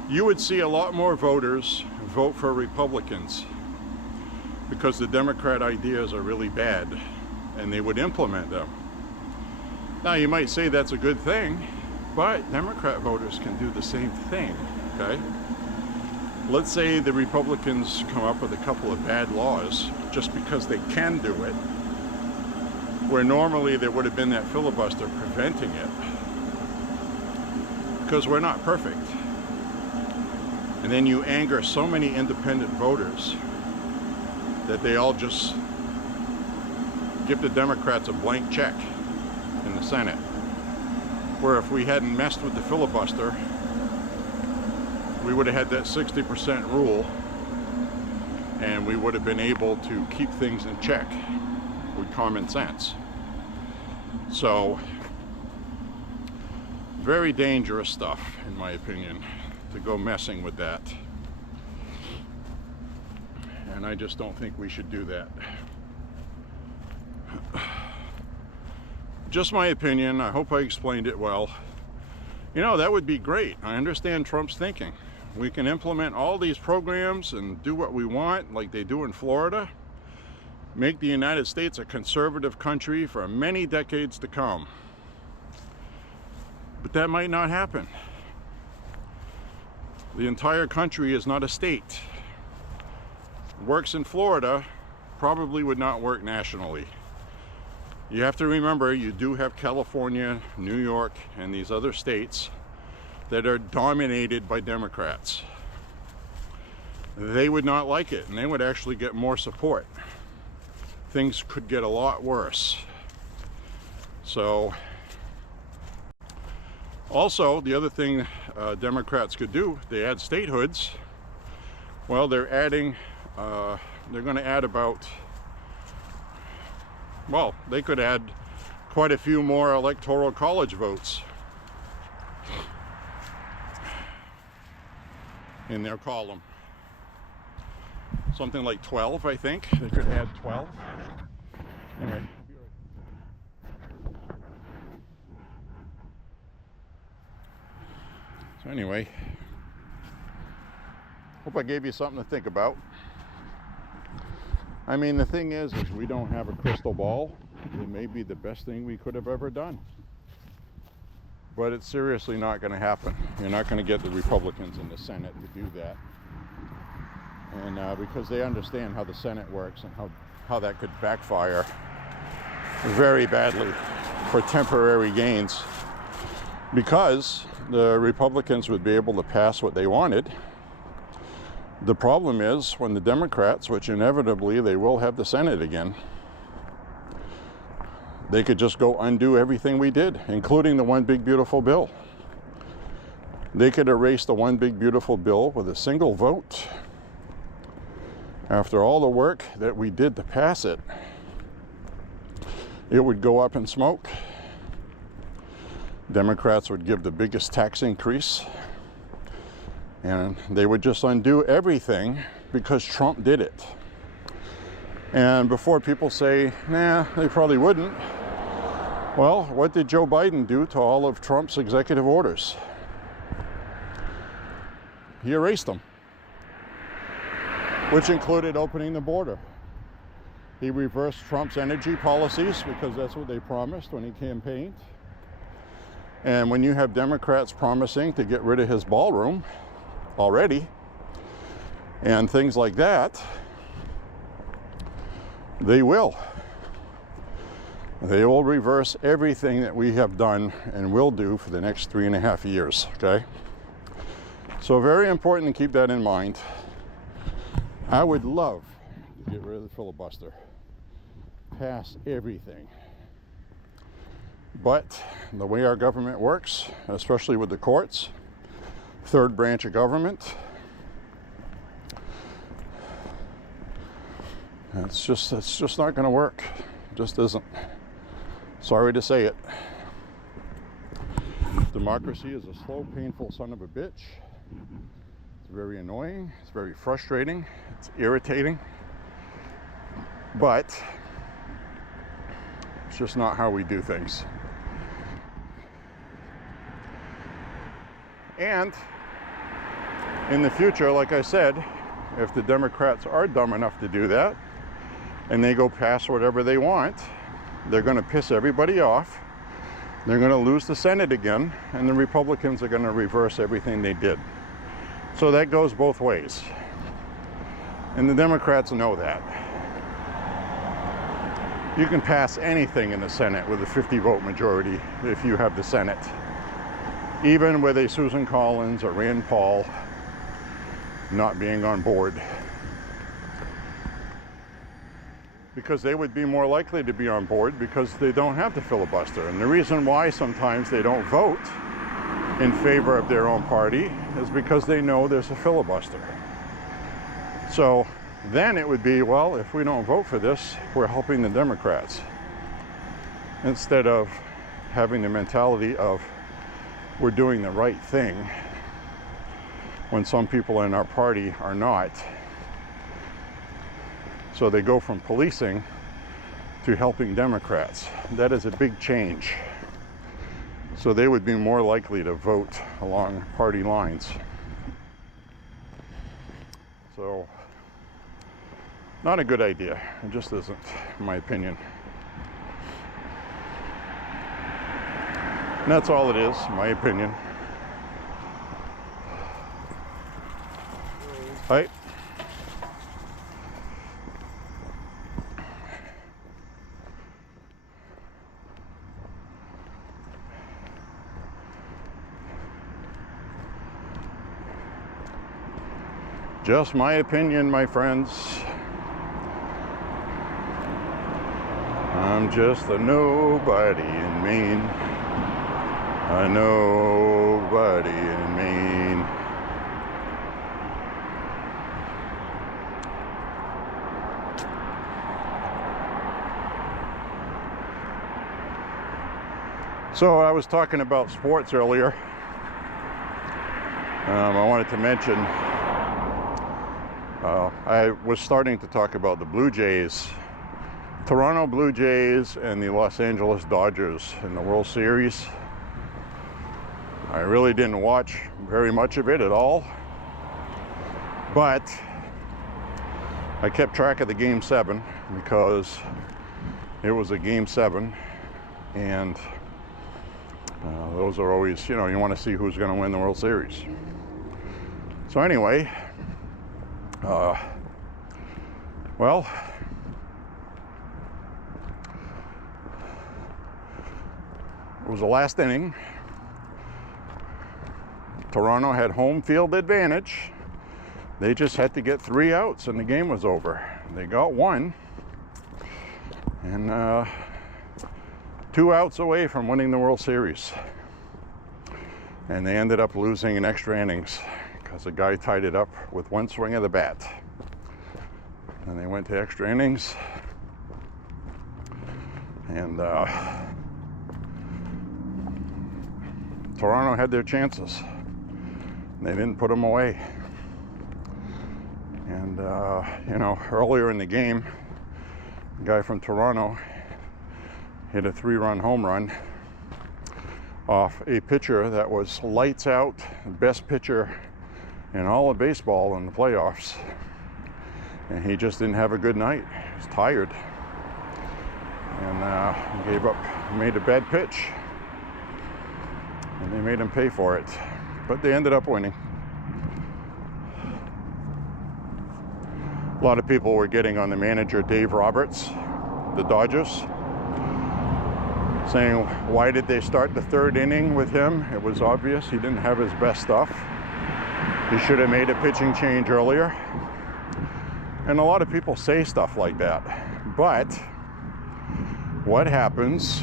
You would see a lot more voters vote for Republicans because the Democrat ideas are really bad and they would implement them. Now, you might say that's a good thing, but Democrat voters can do the same thing, okay? Let's say the Republicans come up with a couple of bad laws just because they can do it, where normally there would have been that filibuster preventing it, because we're not perfect. And then you anger so many independent voters that they all just give the Democrats a blank check in the Senate. Where if we hadn't messed with the filibuster, we would have had that 60% rule and we would have been able to keep things in check with common sense. So, very dangerous stuff, in my opinion, to go messing with that. And I just don't think we should do that. Just my opinion. I hope I explained it well. You know, that would be great. I understand Trump's thinking. We can implement all these programs and do what we want, like they do in Florida. Make the United States a conservative country for many decades to come. But that might not happen. The entire country is not a state. Works in Florida, probably would not work nationally. You have to remember, you do have California, New York, and these other states that are dominated by Democrats. They would not like it, and they would actually get more support. Things could get a lot worse. So, also, the other thing Democrats could do, they add statehoods. Well, they're adding, they're going to add about, well, they could add quite a few more electoral college votes in their column. Something like 12, I think. They could add 12. Anyway. So anyway, hope I gave you something to think about. I mean, the thing is we don't have a crystal ball. It may be the best thing we could have ever done. But it's seriously not going to happen. You're not going to get the Republicans in the Senate to do that. And because they understand how the Senate works and how that could backfire very badly for temporary gains. Because the Republicans would be able to pass what they wanted. The problem is when the Democrats, which inevitably they will have the Senate again, they could just go undo everything we did, including the One Big Beautiful Bill. They could erase the One Big Beautiful Bill with a single vote. after all the work that we did to pass it, it would go up in smoke. Democrats would give the biggest tax increase, and they would just undo everything because Trump did it. And before people say, nah, they probably wouldn't, well, what did Joe Biden do to all of Trump's executive orders? He erased them, which included opening the border. He reversed Trump's energy policies because that's what they promised when he campaigned. And when you have Democrats promising to get rid of his ballroom already and things like that, they will. They will reverse everything that we have done and will do for the next 3.5 years, okay? So very important to keep that in mind. I would love to get rid of the filibuster, pass everything. But the way our government works, especially with the courts, third branch of government, it's just not going to work. It just isn't. Sorry to say it. Democracy is a slow, painful son of a bitch. It's very annoying. It's very frustrating. It's irritating. But it's just not how we do things. And in the future, like I said, if the Democrats are dumb enough to do that and they go past whatever they want, they're going to piss everybody off. They're going to lose the Senate again, and the Republicans are going to reverse everything they did. So that goes both ways. And the Democrats know that. You can pass anything in the Senate with a 50-vote majority if you have the Senate. Even with a Susan Collins or Rand Paul not being on board. Because they would be more likely to be on board because they don't have the filibuster. And the reason why sometimes they don't vote in favor of their own party is because they know there's a filibuster. So then it would be, well, if we don't vote for this, we're helping the Democrats. Instead of having the mentality of we're doing the right thing when some people in our party are not. So they go from policing to helping Democrats. That is a big change. So they would be more likely to vote along party lines. So, not a good idea. It just isn't, in my opinion. And that's all it is, my opinion. Hi. Just my opinion, my friends. I'm just a nobody in Maine. A nobody in Maine. So I was talking about sports earlier. I wanted to mention I was starting to talk about the Blue Jays, Toronto Blue Jays and the Los Angeles Dodgers in the World Series. I really didn't watch very much of it at all, but I kept track of the Game 7 because it was a Game 7, and those are always, you know, you want to see who's going to win the World Series. So anyway, well, it was the last inning. Toronto had home field advantage. They just had to get 3 outs and the game was over. They got 1, and 2 outs away from winning the World Series. And they ended up losing in extra innings because the guy tied it up with 1 swing of the bat. and they went to extra innings, and Toronto had their chances. They didn't put them away. And you know, earlier in the game, a guy from Toronto hit a 3-run home run off a pitcher that was lights out, the best pitcher in all of baseball in the playoffs. And he just didn't have a good night. He was tired. And gave up, made a bad pitch. And they made him pay for it. But they ended up winning. A lot of people were getting on the manager, Dave Roberts, the Dodgers, saying, why did they start the 3rd inning with him? It was obvious he didn't have his best stuff. He should have made a pitching change earlier. And a lot of people say stuff like that. But what happens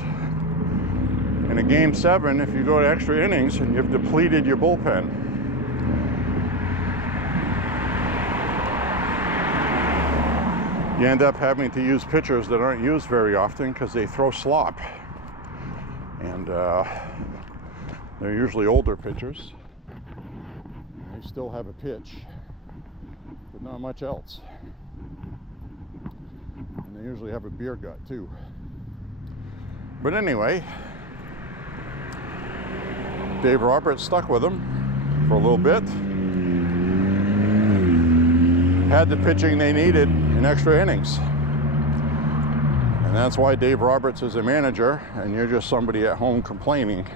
in a game 7 if you go to extra innings and you've depleted your bullpen? You end up having to use pitchers that aren't used very often because they throw slop. And they're usually older pitchers. They still have a pitch, but not much else. And they usually have a beer gut too. But anyway, Dave Roberts stuck with them for a little bit. Had the pitching they needed in extra innings. And that's why Dave Roberts is a manager, and you're just somebody at home complaining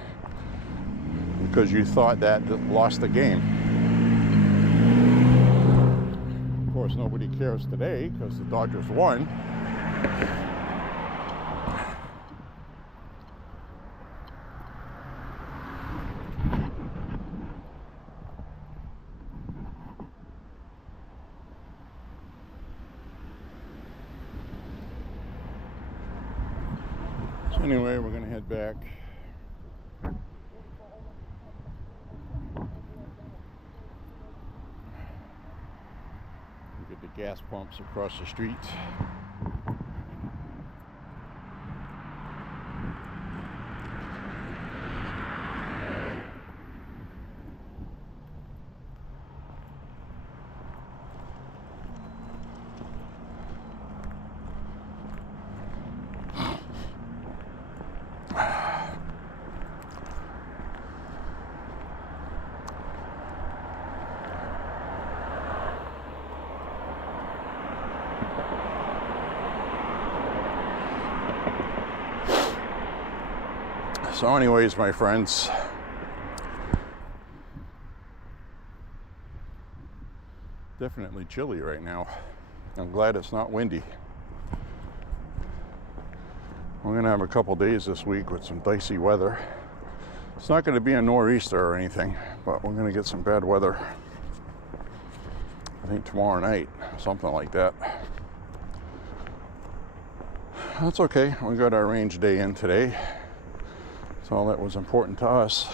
because you thought that lost the game. Of course, nobody cares today because the Dodgers won. Anyway, we're going to head back. Look at the gas pumps across the street. So anyways, my friends, definitely chilly right now. I'm glad it's not windy. We're going to have a couple days this week with some dicey weather. It's not going to be a nor'easter or anything, but we're going to get some bad weather. I think tomorrow night, something like that. That's okay. We got our range day in today. That's all that was important to us.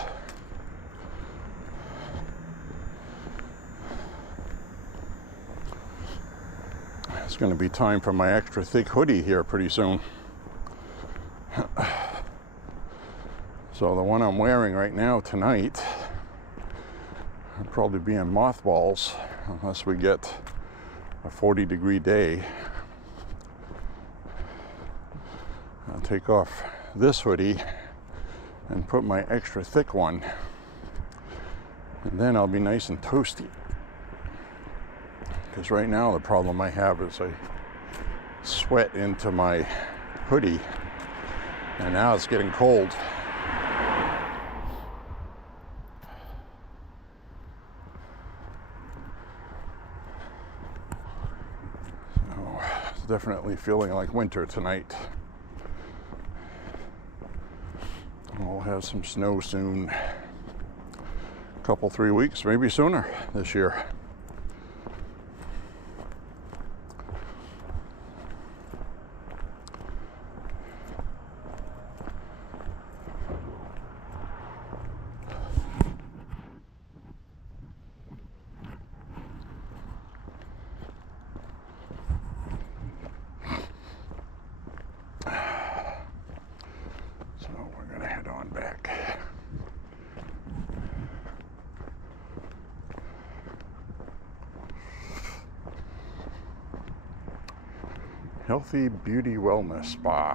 It's going to be time for my extra thick hoodie here pretty soon. So the one I'm wearing right now tonight will probably be in mothballs unless we get a 40-degree day. I'll take off this hoodie and put my extra thick one, and then I'll be nice and toasty. Because right now the problem I have is I sweat into my hoodie, and now it's getting cold. So it's definitely feeling like winter tonight. We'll have some snow soon. A couple, 3 weeks, maybe sooner this year. Healthy Beauty Wellness Spa.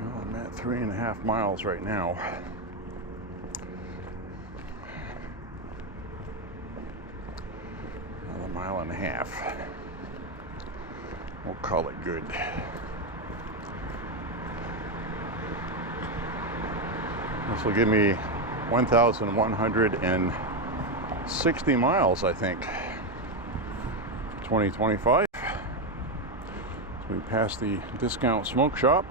Well, I'm at 3.5 miles right now. Another 1.5 miles. We'll call it good. This will give me 1,160 miles, I think, 2025. So we pass the discount smoke shop.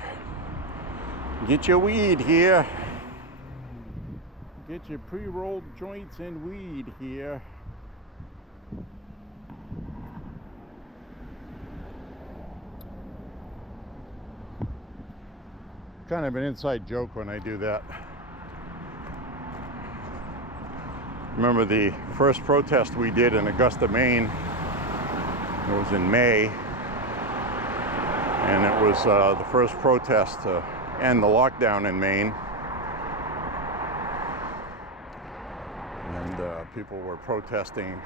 Get your weed here. Get your pre-rolled joints and weed here. Kind of an inside joke when I do that. Remember the first protest we did in Augusta, Maine? It was in May, and it was the first protest to end the lockdown in Maine. And people were protesting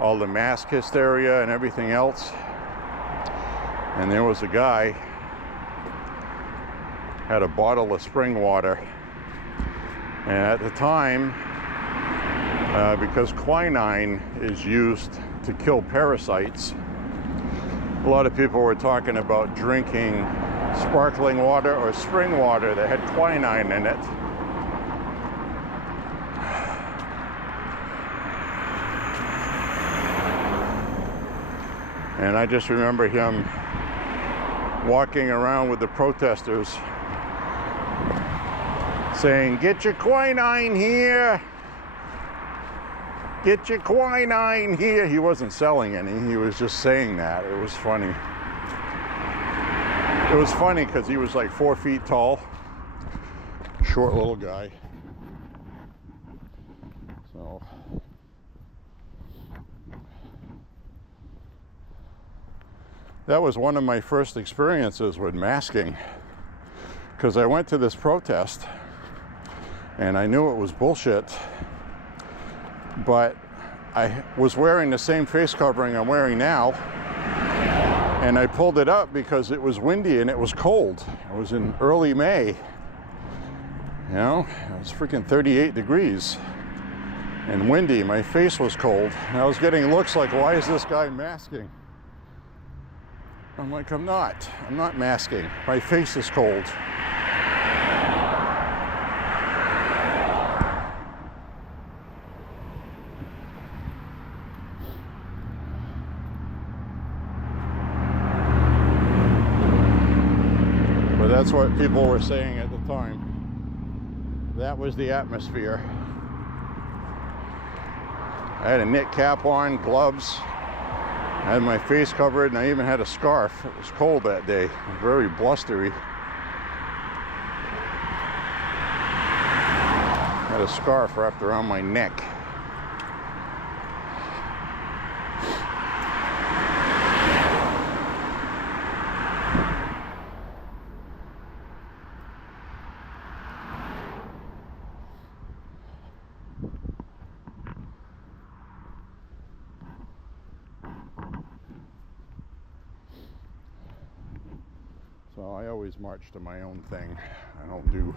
all the mask hysteria and everything else. And there was a guy had a bottle of spring water, and at the time, because quinine is used to kill parasites, a lot of people were talking about drinking sparkling water or spring water that had quinine in it. And I just remember him walking around with the protesters saying, "Get your quinine here! Get your quinine here!" He wasn't selling any, he was just saying that. It was funny. It was funny because he was like 4 feet tall, short little guy. So that was one of my first experiences with masking, because I went to this protest and I knew it was bullshit, but I was wearing the same face covering I'm wearing now, and I pulled it up because it was windy and it was cold. It was in early May, you know, it was freaking 38 degrees and windy. My face was cold, and I was getting looks like, why is this guy masking? I'm like, I'm not masking. My face is cold. But that's what people were saying at the time. That was the atmosphere. I had a knit cap on, gloves. I had my face covered, and I even had a scarf. It was cold that day, very blustery. I had a scarf wrapped around my neck. So I always march to my own thing. I don't do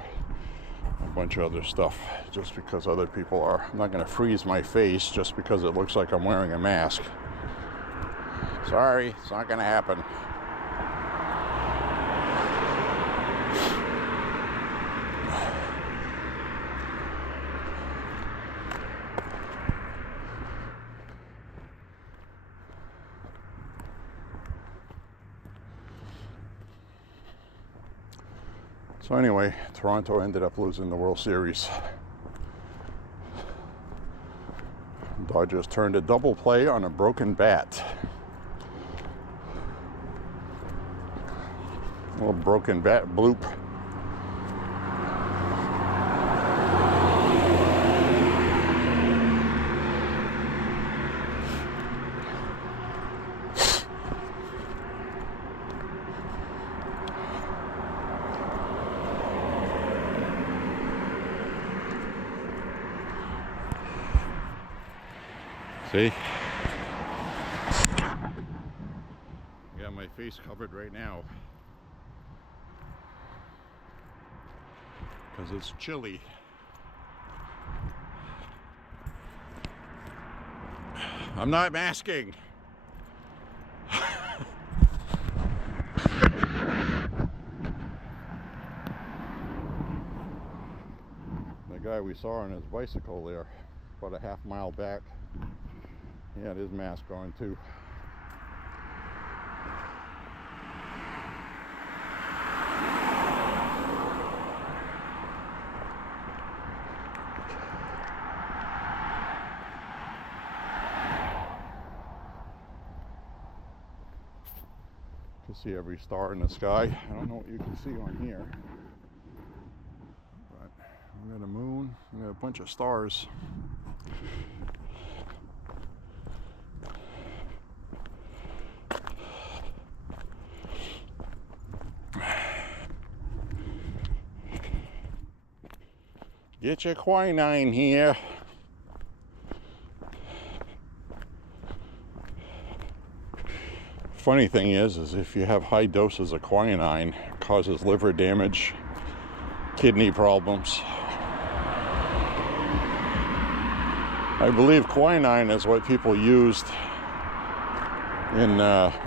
a bunch of other stuff just because other people are. I'm not going to freeze my face just because it looks like I'm wearing a mask. Sorry, it's not going to happen. So anyway, Toronto ended up losing the World Series. Dodgers turned a double play on a broken bat. A little broken bat bloop. See? Got my face covered right now because it's chilly. I'm not masking. The guy we saw on his bicycle there, about a half mile back, he had his mask on too. You can see every star in the sky. I don't know what you can see on here, but we got a moon, we got a bunch of stars. Get your quinine here. Funny thing is if you have high doses of quinine, it causes liver damage, kidney problems. I believe quinine is what people used in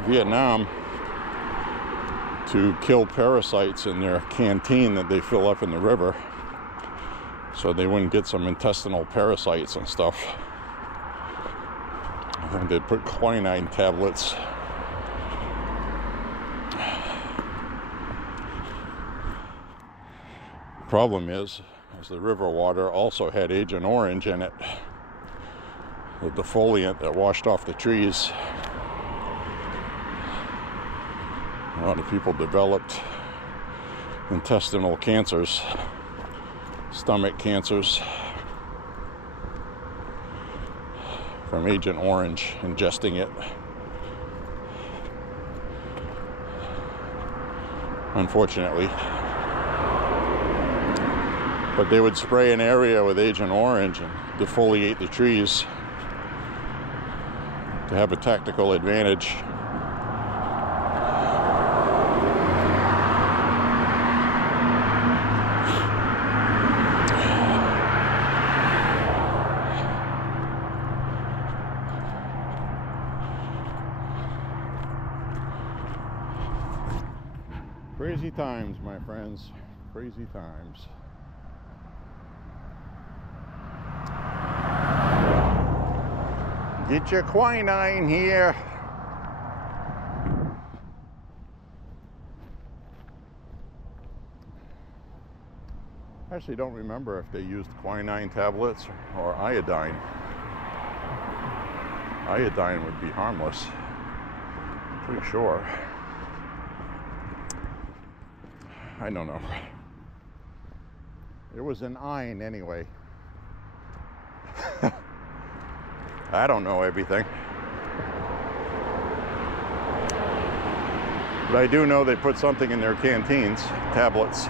Vietnam to kill parasites in their canteen that they fill up in the river, so they wouldn't get some intestinal parasites and stuff. I think they'd put quinine tablets. Problem is the river water also had Agent Orange in it, the defoliant that washed off the trees. A lot of people developed intestinal cancers, stomach cancers from Agent Orange, ingesting it. Unfortunately. But they would spray an area with Agent Orange and defoliate the trees to have a tactical advantage. Crazy times, my friends. Crazy times. Get your quinine here. I actually don't remember if they used quinine tablets or iodine. Iodine would be harmless. I'm pretty sure. I don't know. It was an iron anyway. I don't know everything. But I do know they put something in their canteens, tablets.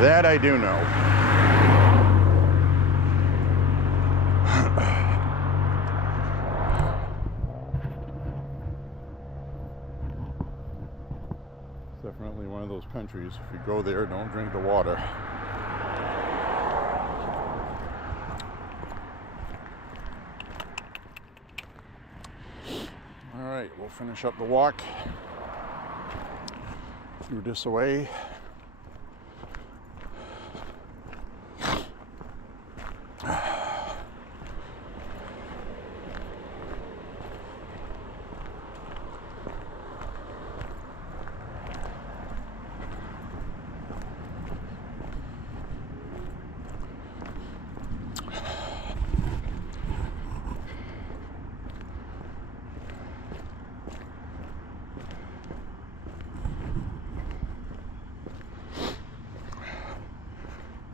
That I do know. Definitely one of those countries, if you go there, don't drink the water. All right, we'll finish up the walk through this way.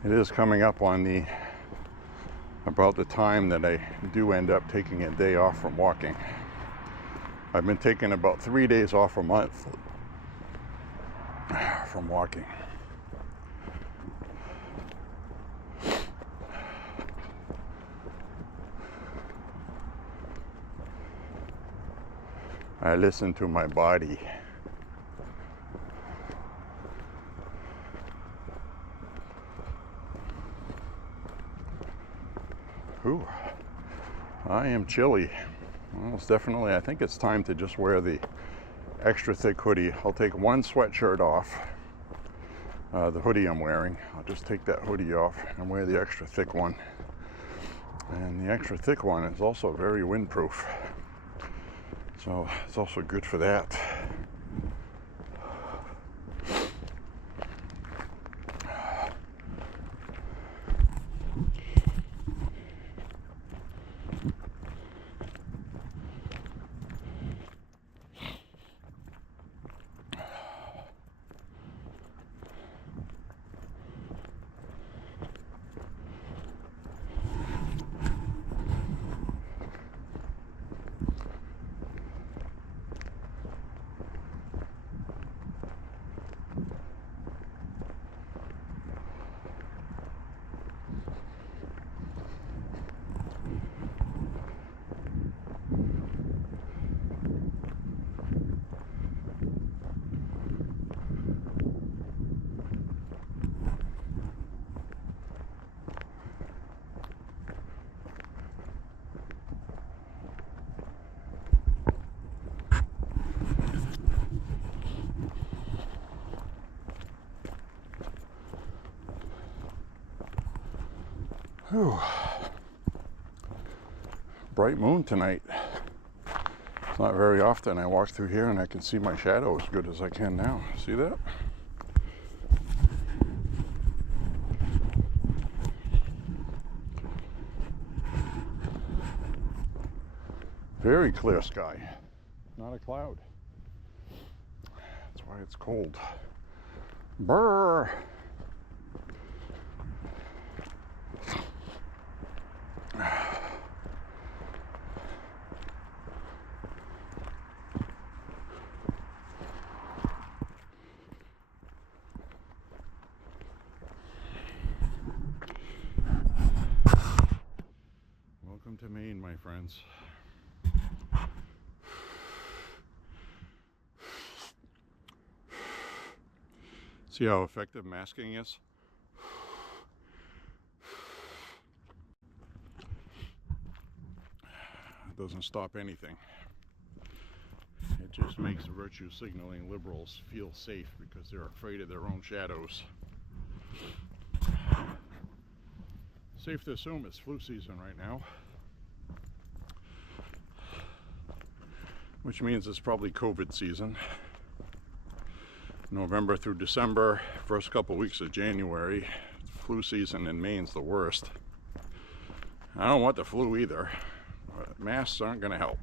It is coming up on about the time that I do end up taking a day off from walking. I've been taking about 3 days off a month from walking. I listen to my body. Ooh, I am chilly. Well, it's definitely, I think it's time to just wear the extra thick hoodie. I'll take one sweatshirt off, the hoodie I'm wearing. I'll just take that hoodie off and wear the extra thick one. And the extra thick one is also very windproof. So it's also good for that. Whew. Bright moon tonight. It's not very often I walk through here and I can see my shadow as good as I can now. See that? Very clear sky. Not a cloud. That's why it's cold. Brrr. Welcome to Maine, my friends. See how effective masking is? It doesn't stop anything. It just makes virtue signaling liberals feel safe because they're afraid of their own shadows. Safe to assume it's flu season right now, which means it's probably COVID season. November through December, first couple weeks of January, flu season in Maine's the worst. I don't want the flu either, but masks aren't going to help.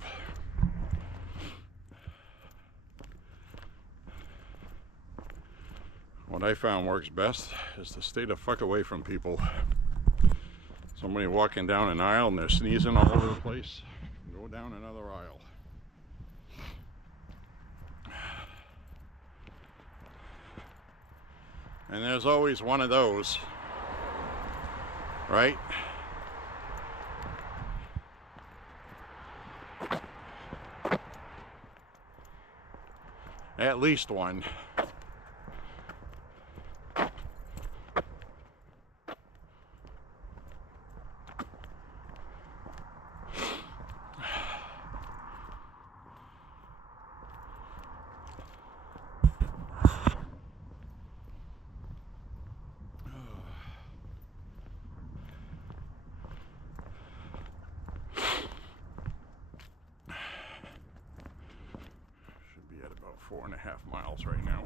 What I found works best is to stay the fuck away from people. Somebody walking down an aisle and they're sneezing all over the place, go down another aisle. And there's always one of those, right? At least one. About 4.5 miles right now.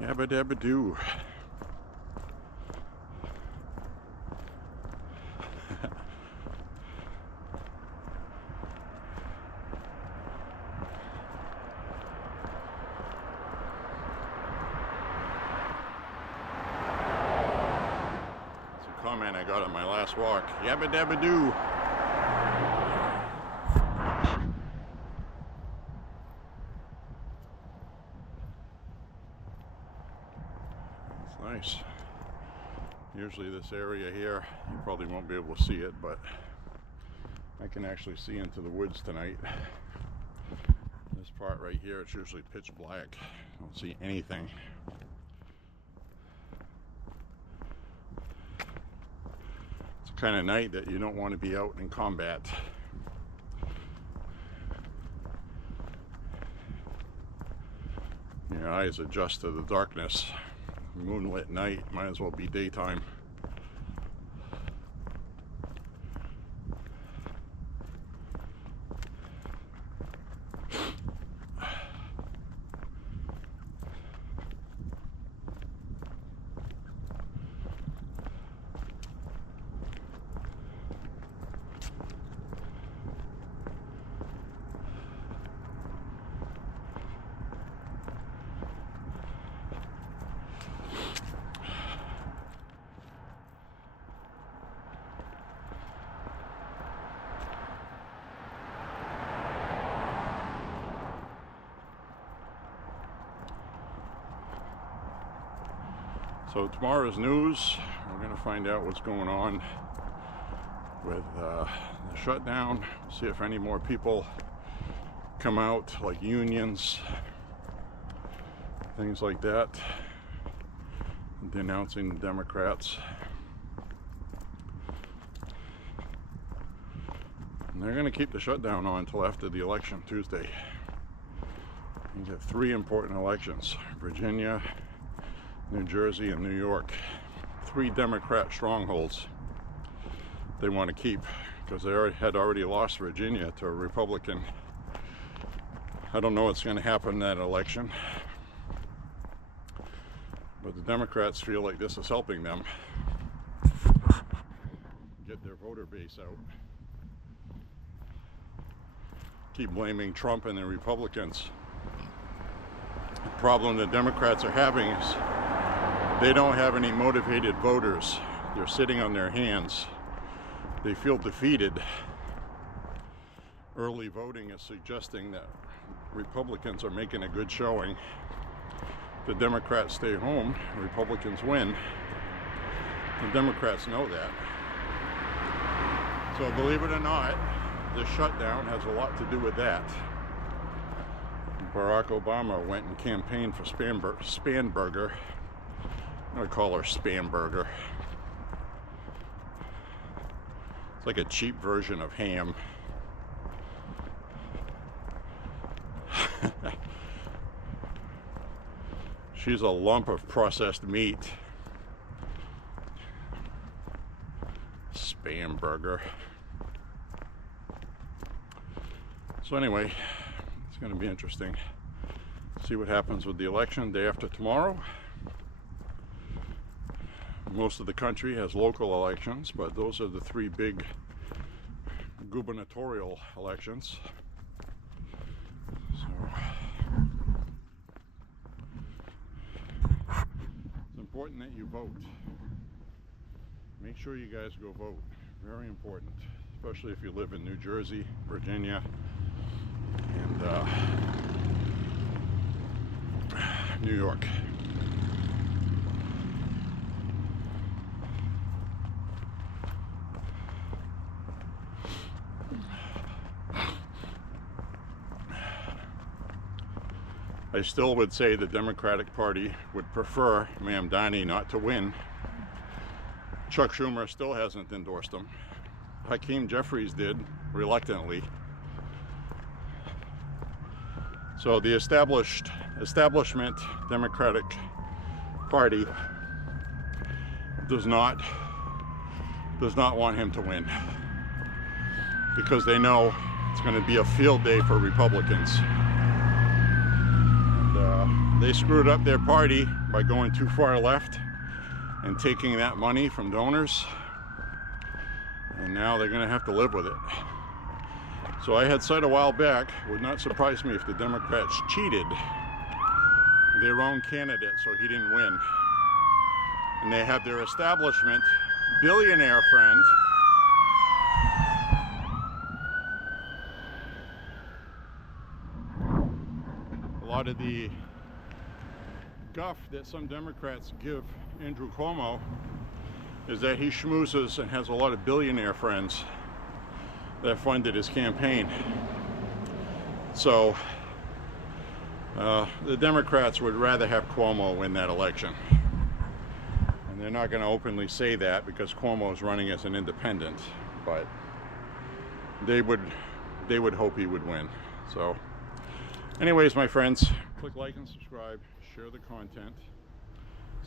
Yabba dabba doo. comment I got on my last walk. Yabba dabba doo. It's nice. Usually this area here, you probably won't be able to see it, but I can actually see into the woods tonight. This part right here, it's usually pitch black. I don't see anything. It's the kind of night that you don't want to be out in combat. Your eyes adjust to the darkness. Moonlit night, might as well be daytime. So tomorrow's news, we're going to find out what's going on with the shutdown, see if any more people come out, like unions, things like that, denouncing the Democrats. And they're going to keep the shutdown on until after the election, Tuesday. You get 3 important elections: Virginia, New Jersey, and New York. 3 Democrat strongholds they want to keep, because they had already lost Virginia to a Republican. I don't know what's going to happen in that election, but the Democrats feel like this is helping them get their voter base out. Keep blaming Trump and the Republicans. The problem the Democrats are having is they don't have any motivated voters. They're sitting on their hands. They feel defeated. Early voting is suggesting that Republicans are making a good showing. If the Democrats stay home, Republicans win. The Democrats know that. So believe it or not, this shutdown has a lot to do with that. Barack Obama went and campaigned for Spanberger. I'm going to call her Spamburger. It's like a cheap version of ham. She's a lump of processed meat. Spamburger. So anyway, it's going to be interesting. See what happens with the election day after tomorrow. Most of the country has local elections, but those are the 3 big gubernatorial elections. So it's important that you vote. Make sure you guys go vote. Very important, especially if you live in New Jersey, Virginia, and New York. I still would say the Democratic Party would prefer Mamdani not to win. Chuck Schumer still hasn't endorsed him. Hakeem Jeffries did, reluctantly. So the establishment Democratic Party does not want him to win, because they know it's going to be a field day for Republicans. They screwed up their party by going too far left and taking that money from donors, and now they're going to have to live with it. So I had said a while back, it would not surprise me if the Democrats cheated their own candidate so he didn't win. And they have their establishment billionaire friend. A lot of the guff that some Democrats give Andrew Cuomo is that he schmoozes and has a lot of billionaire friends that funded his campaign. So the Democrats would rather have Cuomo win that election. And they're not going to openly say that because Cuomo is running as an independent, but they would hope he would win. So anyways, my friends, click like and subscribe, share the content,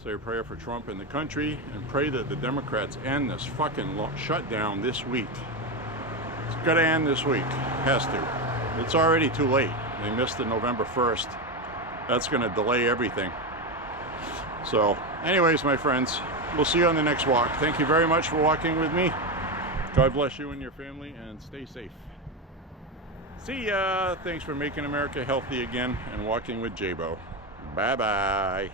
say a prayer for Trump and the country, and pray that the Democrats end this fucking shutdown this week. It's got to end this week. Has to. It's already too late. They missed it November 1st. That's going to delay everything. So anyways, my friends, we'll see you on the next walk. Thank you very much for walking with me. God bless you and your family, and stay safe. See ya. Thanks for making America healthy again and walking with J.Beau. Bye-bye.